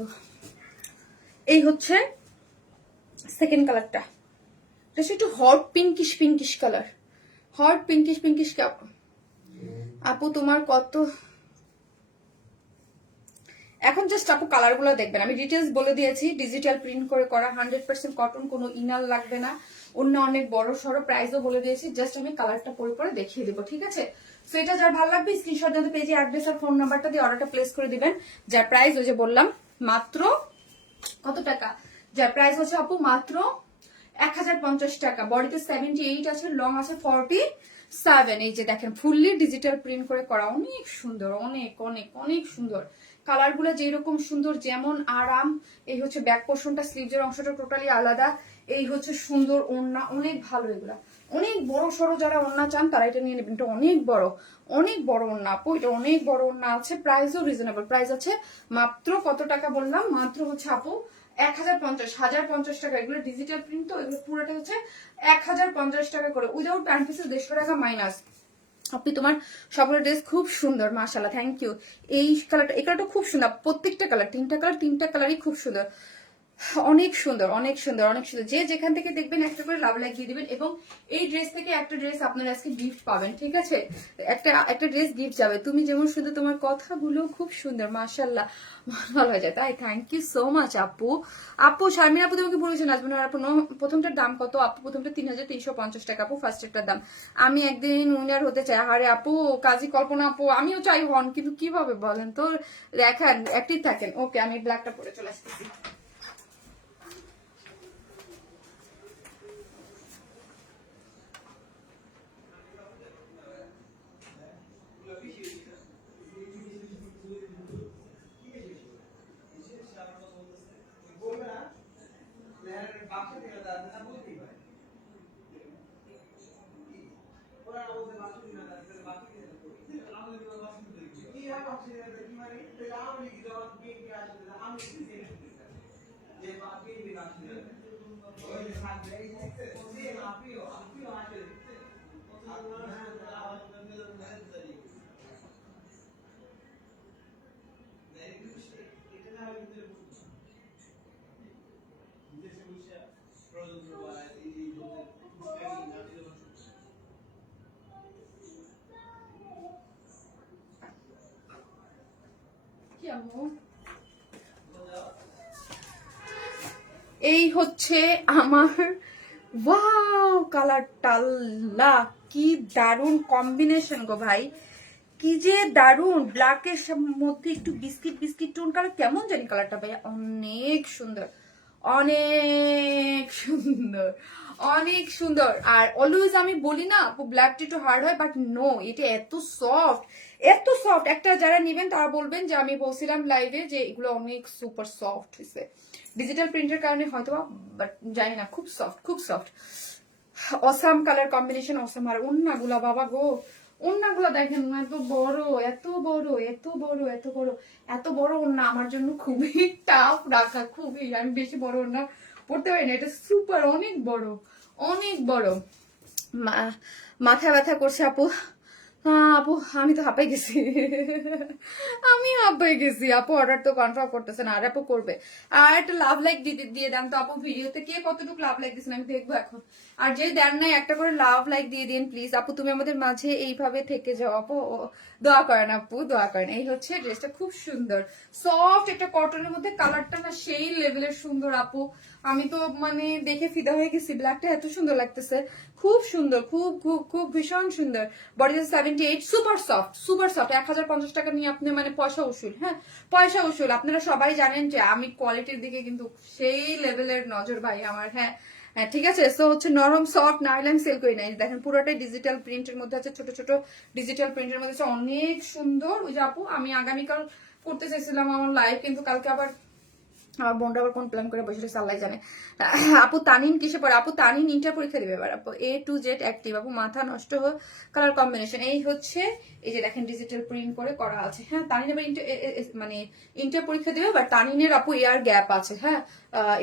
তো। এই হচ্ছে সেকেন্ড কালারটা, এটা একটু hot pinkish pinkish colour, hot pinkish pinkish. আপু তোমার কত, এখন জাস্ট আপু কালার গুলো দেখবেন, আমি ডিটেলস বলে দিয়েছি, ডিজিটাল প্রিন্ট করে করা, 100% কটন, কোনো ইনার লাগবে না, অন্য অনেক বড় সড়ো, প্রাইসও বলে দিয়েছি, জাস্ট আমি কালারটা পরে পরে দেখিয়ে দিব, ঠিক আছে? সো এটা যার ভালো লাগবে স্ক্রিনশট দিয়ে পেজে অ্যাড্রেস আর ফোন নাম্বারটা দিয়ে অর্ডারটা প্লেস করে দিবেন। যার প্রাইস ওই যে বললাম মাত্র কত টাকা, যার প্রাইস হচ্ছে আপু মাত্র 1050 টাকা। বডিতে 78 আছে, লং আছে 47। এই যে দেখেন ফুললি ডিজিটাল প্রিন্ট করে করা, অনেক সুন্দর, অনেক অনেক অনেক সুন্দর। কালার গুলো যেরকম সুন্দর, যেমন আরাম। এই হচ্ছে ব্যাক পোর্শনটা, স্লিভসের অংশটা টোটালি আলাদা। এই হচ্ছে সুন্দর ওড়না, অনেক ভালো এগুলা, অনেক বড় সড়ো। যারা ওড়না চান তারা এটা নিয়ে নেবেন, এটা অনেক বড়, অনেক বড় ওড়না আপু, এটা অনেক বড় ওড়না আছে। প্রাইসও রিজনেবল, প্রাইস আছে মাত্র কত টাকা বললাম, মাত্র হচ্ছে আপু 1050 টাকা। এগুলো ডিজিটাল প্রিন্ট, তো এগুলো পুরোটা হচ্ছে 1050 টাকা করে, উইদাউট প্যান্ট পিসেস 150 টাকা মাইনাস। আপনি তোমার সবগুলো ড্রেস খুব সুন্দর, মাশাআল্লাহ, থ্যাংক ইউ। এই কালারটা, এই কালারটা খুব সুন্দর, প্রত্যেকটা কালার, তিনটা কালারই খুব সুন্দর, অনেক সুন্দর, অনেক সুন্দর, অনেক সুন্দর। যে যেখান থেকে দেখবেন একটা করে লাভ লাইক দিয়ে দিবেন, এবং এই ড্রেস থেকে একটা ড্রেস আপনারা আজকে গিফট পাবেন, ঠিক আছে? একটা ড্রেস গিফট যাবে। তুমি যেমন সুন্দর, তোমার কথাগুলো খুব সুন্দর, মাশাআল্লাহ, ভালো হয়ে যায়। তাই থ্যাংক ইউ সো মাচ আপু। আপু শারমিন আপু তোমাকে বলেছেন আসবেন, আপু প্রথমটার দাম কত আপু? প্রথমটা 3350 টাকা আপু, ফার্স্ট একটার দাম। আমি একদিন উইনার হতে চাই। আরে আপু, কাজী কল্পনা আপু, আমিও চাই হন, কিন্তু কিভাবে বলেন তো, দেখেন অ্যাক্টিভ থাকেন। ওকে, আমি ব্ল্যাকটা পরে চলে আসতেছি। এই হচ্ছে আমার ওয়াও কালারটা, আল্লাহ কি দারুণ কম্বিনেশন গো ভাই, কি যে দারুণ। ব্ল্যাকের মধ্যে একটু বিস্কিট বিস্কিট টোন কালার, কেমন জানি কালারটা ভাই, অনেক সুন্দর, অনেক সুন্দর, অনেক সুন্দর। আর অলওয়েজ আমি বলি না আপু ব্ল্যাকটা একটু হার্ড হয়, বাট নো, এটা এত সফট, এত সফট। একটা যারা নিবেন তারা বলবেন যে আমি বলছিলাম লাইভে যে এগুলো অনেক সুপার সফট হয়েছে, ডিজিটাল প্রিন্টের কারণে হয়তো, বাট জানি না, খুব সফট, খুব soft. Awesome colour combination, awesome. আর ওন্নাগুলা বাবা গো, ওন্নাগুলো দেখেন এত বড়, এত বড়, এত বড়, এত বড়, এত বড় ওন্না আমার জন্য খুবই টাফ রাখা, খুবই। আমি বেশি বড় ওন্না পড়তে পারি না, এটা সুপার, অনেক বড়, অনেক বড়। মাথা ব্যথা করছে আপু। আপু আমি তো হাঁপাই গেছি, আমি হাঁপাই গেছি আপু। অর্ডার তো কনফার্ম করতেছে না, আর আপু করবে। আর একটা লাভ লাইক দিয়ে দেন তো আপু, ভিডিওতে কে কতটুকু লাভ লাইক দিচ্ছেন আমি দেখবো এখন। আর যে দেন নাই একটা করে লাভ লাইক দিয়ে দিন প্লিজ আপু, তুমি আমাদের মাঝে এইভাবে থেকে যাও আপু, দোয়া করেন আপু, দোয়া করেন। এই হচ্ছে ড্রেসটা, খুব সুন্দর, সফট একটা কটনের মধ্যে, কালারটা না সেই লেভেলের সুন্দর আপু। আমি তো মানে দেখে ফিদা হয়ে গেছি, ব্ল্যাকটা এত সুন্দর লাগতেছে, খুব সুন্দর, খুব খুব খুব ভীষণ সুন্দর। বডিতে 78, সুপার সফট, সুপার সফট। 1050 টাকা নিয়ে আপনি মানে পয়সা উসুল, হ্যাঁ পয়সা উসুল। আপনারা সবাই জানেন যে আমি কোয়ালিটির দিকে কিন্তু সেই লেভেলের নজর ভাই আমার, হ্যাঁ হ্যাঁ, ঠিক আছে। সো হচ্ছে নরম সফট, নাইলে আমি সেল করি নাই। দেখেন পুরোটাই ডিজিটাল প্রিন্টের মধ্যে আছে, ছোট ছোট ডিজিটাল প্রিন্টের মধ্যে আছে, অনেক সুন্দর। ওই যে আপু আমি আগামীকাল করতে চাইছিলাম আমার লাইভ, কিন্তু কালকে আবার আমার বোনটা আবার কোন প্ল্যান করে বসে রয়েছে আল্লাহ জানে। আপু তানিন কিসে পড়ে? আপু তানিন ইন্টার পরীক্ষা দিবে এবার। আপু A to Z অ্যাক্টিভ। আপু মাথা নষ্ট হয়ে কালার কম্বিনেশন এই হচ্ছে, এই যে দেখেন ডিজিটাল প্রিন্ট করে করা আছে। হ্যাঁ তানিন এবার মানে ইন্টার পরীক্ষা দিবে, বাট তানিনের আপু এয়ার গ্যাপ আছে। হ্যাঁ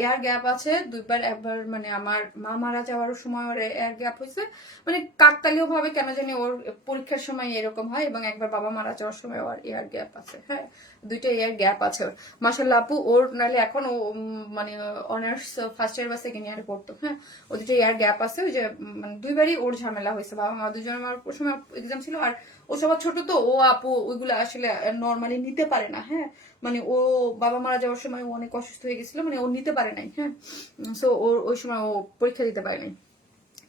এয়ার গ্যাপ আছে দুইবার, একবার মানে আমার মা মারা যাওয়ার সময় ওর এয়ার গ্যাপ হয়েছে, মানে কাকতালীয় ভাবে কেন জানি ওর পরীক্ষার সময় এরকম হয়, এবং একবার বাবা মারা যাওয়ার সময় ওর এয়ার গ্যাপ আছে। হ্যাঁ দুইটা এয়ার গ্যাপ আছে ওর। মাশাআল্লাহ আপু ওর নাহলে এখন ও মানে অনার্স ফার্স্ট ইয়ার বা সেকেন্ড ইয়ারে পড়তো। হ্যাঁ ও দুটো ইয়ার গ্যাপ আছে, ওই যে মানে দুইবারই ওর ঝামেলা হয়েছে, বাবা মা দুজনের আমার সময় এক্সাম ছিল, আর ও সবার ছোট তো ও আপু ওইগুলো আসলে নর্মালি নিতে পারে না। হ্যাঁ মানে ও বাবা মারা যাওয়ার সময় ও অনেক অসুস্থ হয়ে গেছিল, মানে ও নিতে পারে নাই। হ্যাঁ সো ওই সময় ও পরীক্ষা দিতে পারে নাই।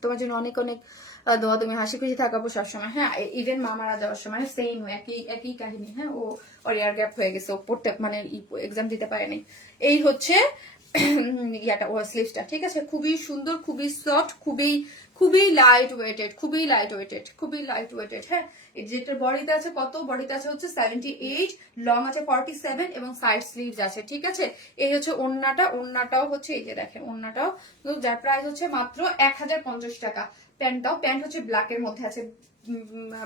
তোমার জন্য অনেক অনেক দোয়া, তুমি হাসি খুশি থাকাবো সবসময়। হ্যাঁ ইভেন মা মারা যাওয়ার সময় সেম একই একই কাহিনী। হ্যাঁ ও ওর ইয়ার গ্যাপ হয়ে গেছে, ও পড়তে মানে এক্সাম দিতে পারেনি। এই হচ্ছে ইয়াটা ও স্লিভসটা, ঠিক আছে? খুবই সুন্দর, খুবই সফট, খুবই খুবই লাইট ওয়েটেড, খুবই লাইট ওয়েটেড, খুবই লাইট ওয়েটেড। হ্যাঁ যেটার বডিতে আছে কত, বডিতে আছে হচ্ছে 78, লং আছে 47 এবং সাইড স্লিভস আছে, ঠিক আছে? এই হচ্ছে ওড়নাটা, ওড়নাটাও হচ্ছে এই যে দেখেন ওড়নাটাও, যার প্রাইস হচ্ছে মাত্র 1050 টাকা। প্যান্টটাও, প্যান্ট হচ্ছে ব্ল্যাকের মধ্যে আছে,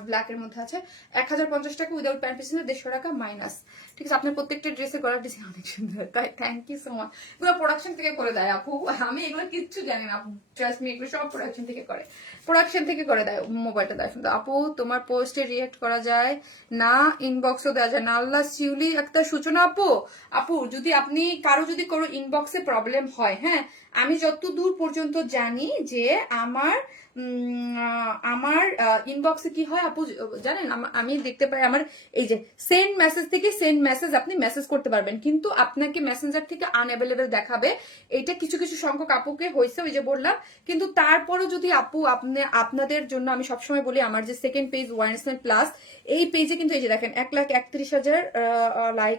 ব্ল্যাকের মধ্যে আছে 1050 টাকা উইদাউট প্যান্ট পিছনে 150 টাকা মাইনাস, ঠিক আছে? আপনার প্রত্যেকটা ড্রেসের গলার ডিজাইন অনেক সুন্দর, তাই থ্যাংক ইউ সো মাচ। এগুলো প্রোডাকশন থেকে করে দেয় আপু, আমি এগুলো কিচ্ছু জানি না আপু, ট্রাস্ট মি এগুলো সব প্রোডাকশন থেকে করে, প্রোডাকশন থেকে করে দেয়। মোবাইলটা দেয় সুন্দর। আপু তোমার পোস্টে রিয়েক্ট করা যায় না, ইনবক্সও দেওয়া যায় না? আল্লাহ শিউলি একটা সূচনা আপু, আপু যদি আপনি কারো যদি কোনো ইনবক্সে প্রবলেম হয়, হ্যাঁ আমি যতদূর পর্যন্ত জানি যে আমার আমার ইনবক্সে কি হয় আপু জানেন, আমি দেখতে পাই আমার এই যে সেন্ড মেসেজ থেকে সেন্ড মেসেজ আপনি মেসেজ করতে পারবেন, কিন্তু আপনাকে মেসেঞ্জার থেকে আনঅ্যাভেলেবল দেখাবে। এটা কিছু কিছু সংখ্যক আপুকে হয়েছে, ওই যে বললাম। কিন্তু তারপরও যদি আপু আপনাদের জন্য আমি সবসময় বলি, আমার যে সেকেন্ড পেজ ওয়াইনসম্যান প্লাস, এই পেজে কিন্তু এই যে দেখেন 1,31,000 লাইক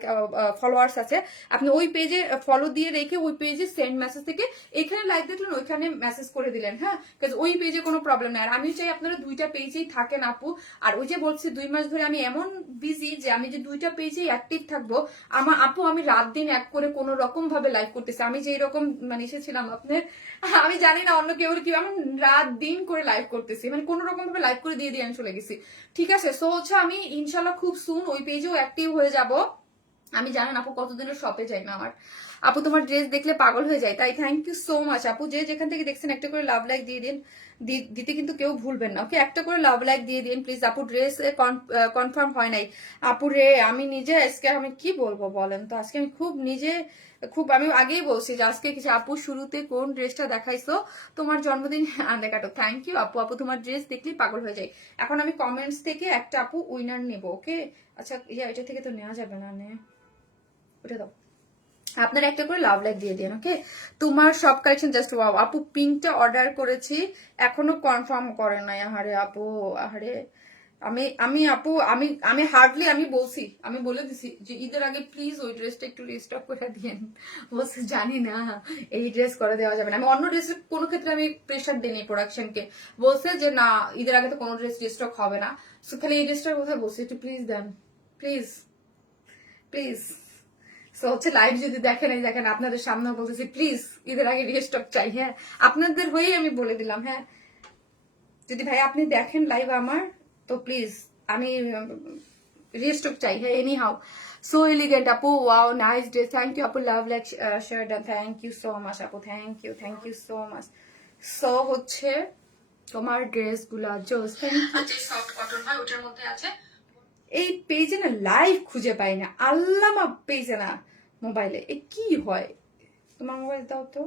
ফলোয়ার্স আছে। আপনি ওই পেজে ফলো দিয়ে রেখে ওই পেজে সেন্ড মেসেজ থেকে এখানে লাইক দেখলেন, ওইখানে মেসেজ করে দিলেন। হ্যাঁ ওই পেজে কোনো প্রবলেম নাই। আর আমি চাই আপনারা দুইটা পেজেই থাকেন আপু। আর ওই যে বলছি 2 মাস ধরে আমি এমন বিজি যে আমি যে দুইটা পেজেই অ্যাক্টিভ থাকবো। আমার আপু আমি রাত দিন এক করে কোন রকম ভাবে লাইভ করতেছি, আমি যে এরকম মানে এসেছিলাম আপনার, আমি জানি না অন্য কেউ কি, আমি রাত দিন করে লাইভ করতেছি, মানে কোন রকম ভাবে লাইভ করে দিয়ে আমি চলে গেছি, ঠিক আছে? সো হচ্ছে আমি ইনশাল্লাহ খুব সুন ওই পেজেও অ্যাক্টিভ হয়ে যাব। আমি জানেন আপু কতদিনের শপে যাই না আমার, আপু তোমার ড্রেস দেখলে পাগল হয়ে যায়, তাই থ্যাংক ইউ সো মাচ আপু। যে যেখান থেকে দেখছেন একটা করে লাভ লাইক দিয়ে দিন, দিতে কিন্তু কেউ ভুলবেন না, ওকে? একটা করে লাভ লাইক দিয়ে দিন প্লিজ। আপু ড্রেস কনফার্ম হয় নাই আপু রে, আমি নিজে আজকে আমি কি বলবো বলেন তো, আজকে আমি খুব নিজে খুব, আমি আগেই বলছি যে আজকে কিছু আপু শুরুতে কোন ড্রেসটা দেখাইছো, তোমার জন্মদিন আন্দে কাটো, থ্যাংক ইউ আপু। আপু তোমার ড্রেস দেখলেই পাগল হয়ে যায়। এখন আমি কমেন্টস থেকে একটা আপু উইনার নেবো, ওকে? আচ্ছা এটা থেকে তো নেওয়া যাবে না, নে ওটা দাও। আপনার একটা করে লাভ লাইক দিয়ে দিন, ওকে? তোমার সব কালেকশন জাস্ট ওয়াও। আপু পিঙ্কটা অর্ডার করেছি, এখনো কনফার্ম করে নাই। আহারে আপু, আহারে আমি আপু আমি হার্ডলি আমি বলছি, আমি বলে দিছি যে ঈদের আগে প্লিজ ওই ড্রেসটা একটু রিস্টক করে দিয়েন। বলছে জানি না এই ড্রেস করে দেওয়া যাবে না। আমি অন্য ড্রেসের কোনো ক্ষেত্রে আমি প্রেশার দিইনি প্রোডাকশনকে, বলছে যে না ঈদের আগে তো কোনো ড্রেস রিস্টক হবে না, সো খালি এই ড্রেসটার কথা বলছি, একটু প্লিজ দেন, প্লিজ প্লিজ। সো হচ্ছে লাইভ যদি দেখেন, এই দেখেন আপনাদের সামনে বলতেছি প্লিজ ঈদের আগে রিস্টক চাই। হ্যাঁ আপনাদের হয়েই আমি বলে দিলাম। হ্যাঁ যদি ভাই আপনি দেখেন লাইভ আমার, তো প্লিজ আমি রিস্টক চাই। হ্যাঁ এনি হাউ সো এলিগেন্ট আপু, wow nice dress, thank you আপু, love like share done, thank you so much আপু, thank you so much. So হচ্ছে তোমার ড্রেস গুলা জোস, সফট কটন হয় ওটার মধ্যে আছে। এই পেজে না লাইভ খুঁজে পাই না, আল্লামা পেজে না মোবাইলে, এ কি হয়? তোমার মোবাইল দাও তো।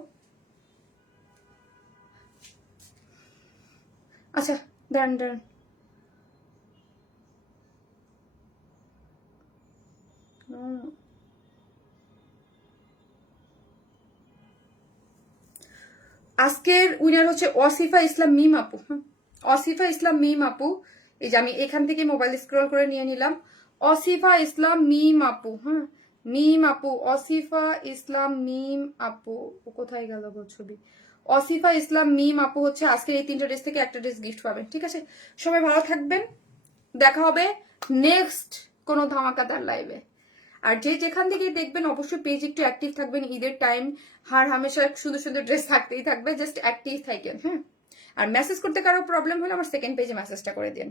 আচ্ছা ডান ডান। আজকের উইনার হচ্ছে অসিফা ইসলাম মিম আপু। অসিফা ইসলাম মিম আপু, এই যে আমি এখান থেকে মোবাইল স্ক্রল করে নিয়ে নিলাম। অসিফা ইসলাম মিম আপু, হ্যাঁ মিম আপু, অসিফা ইসলাম মিম আপু, ও কোথায় গেল গো ছবি? অসিফা ইসলাম মিম আপু হচ্ছে আজকে এই 3টা ড্রেস থেকে একটা ড্রেস গিফট পাবেন, ঠিক আছে? সবাই ভালো থাকবেন, দেখা হবে নেক্সট কোনো ধামাকাদার লাইভে। আর যে যেখান থেকে দেখবেন অবশ্যই পেজ একটু অ্যাক্টিভ থাকবেন, ঈদের টাইম হার হামেশা সুন্দর সুন্দর ড্রেস থাকতেই থাকবে, জাস্ট অ্যাক্টিভ থাকেন। হ্যাঁ, আর মেসেজ করতে কারো প্রবলেম হলে আমার সেকেন্ড পেজে মেসেজটা করে দিন।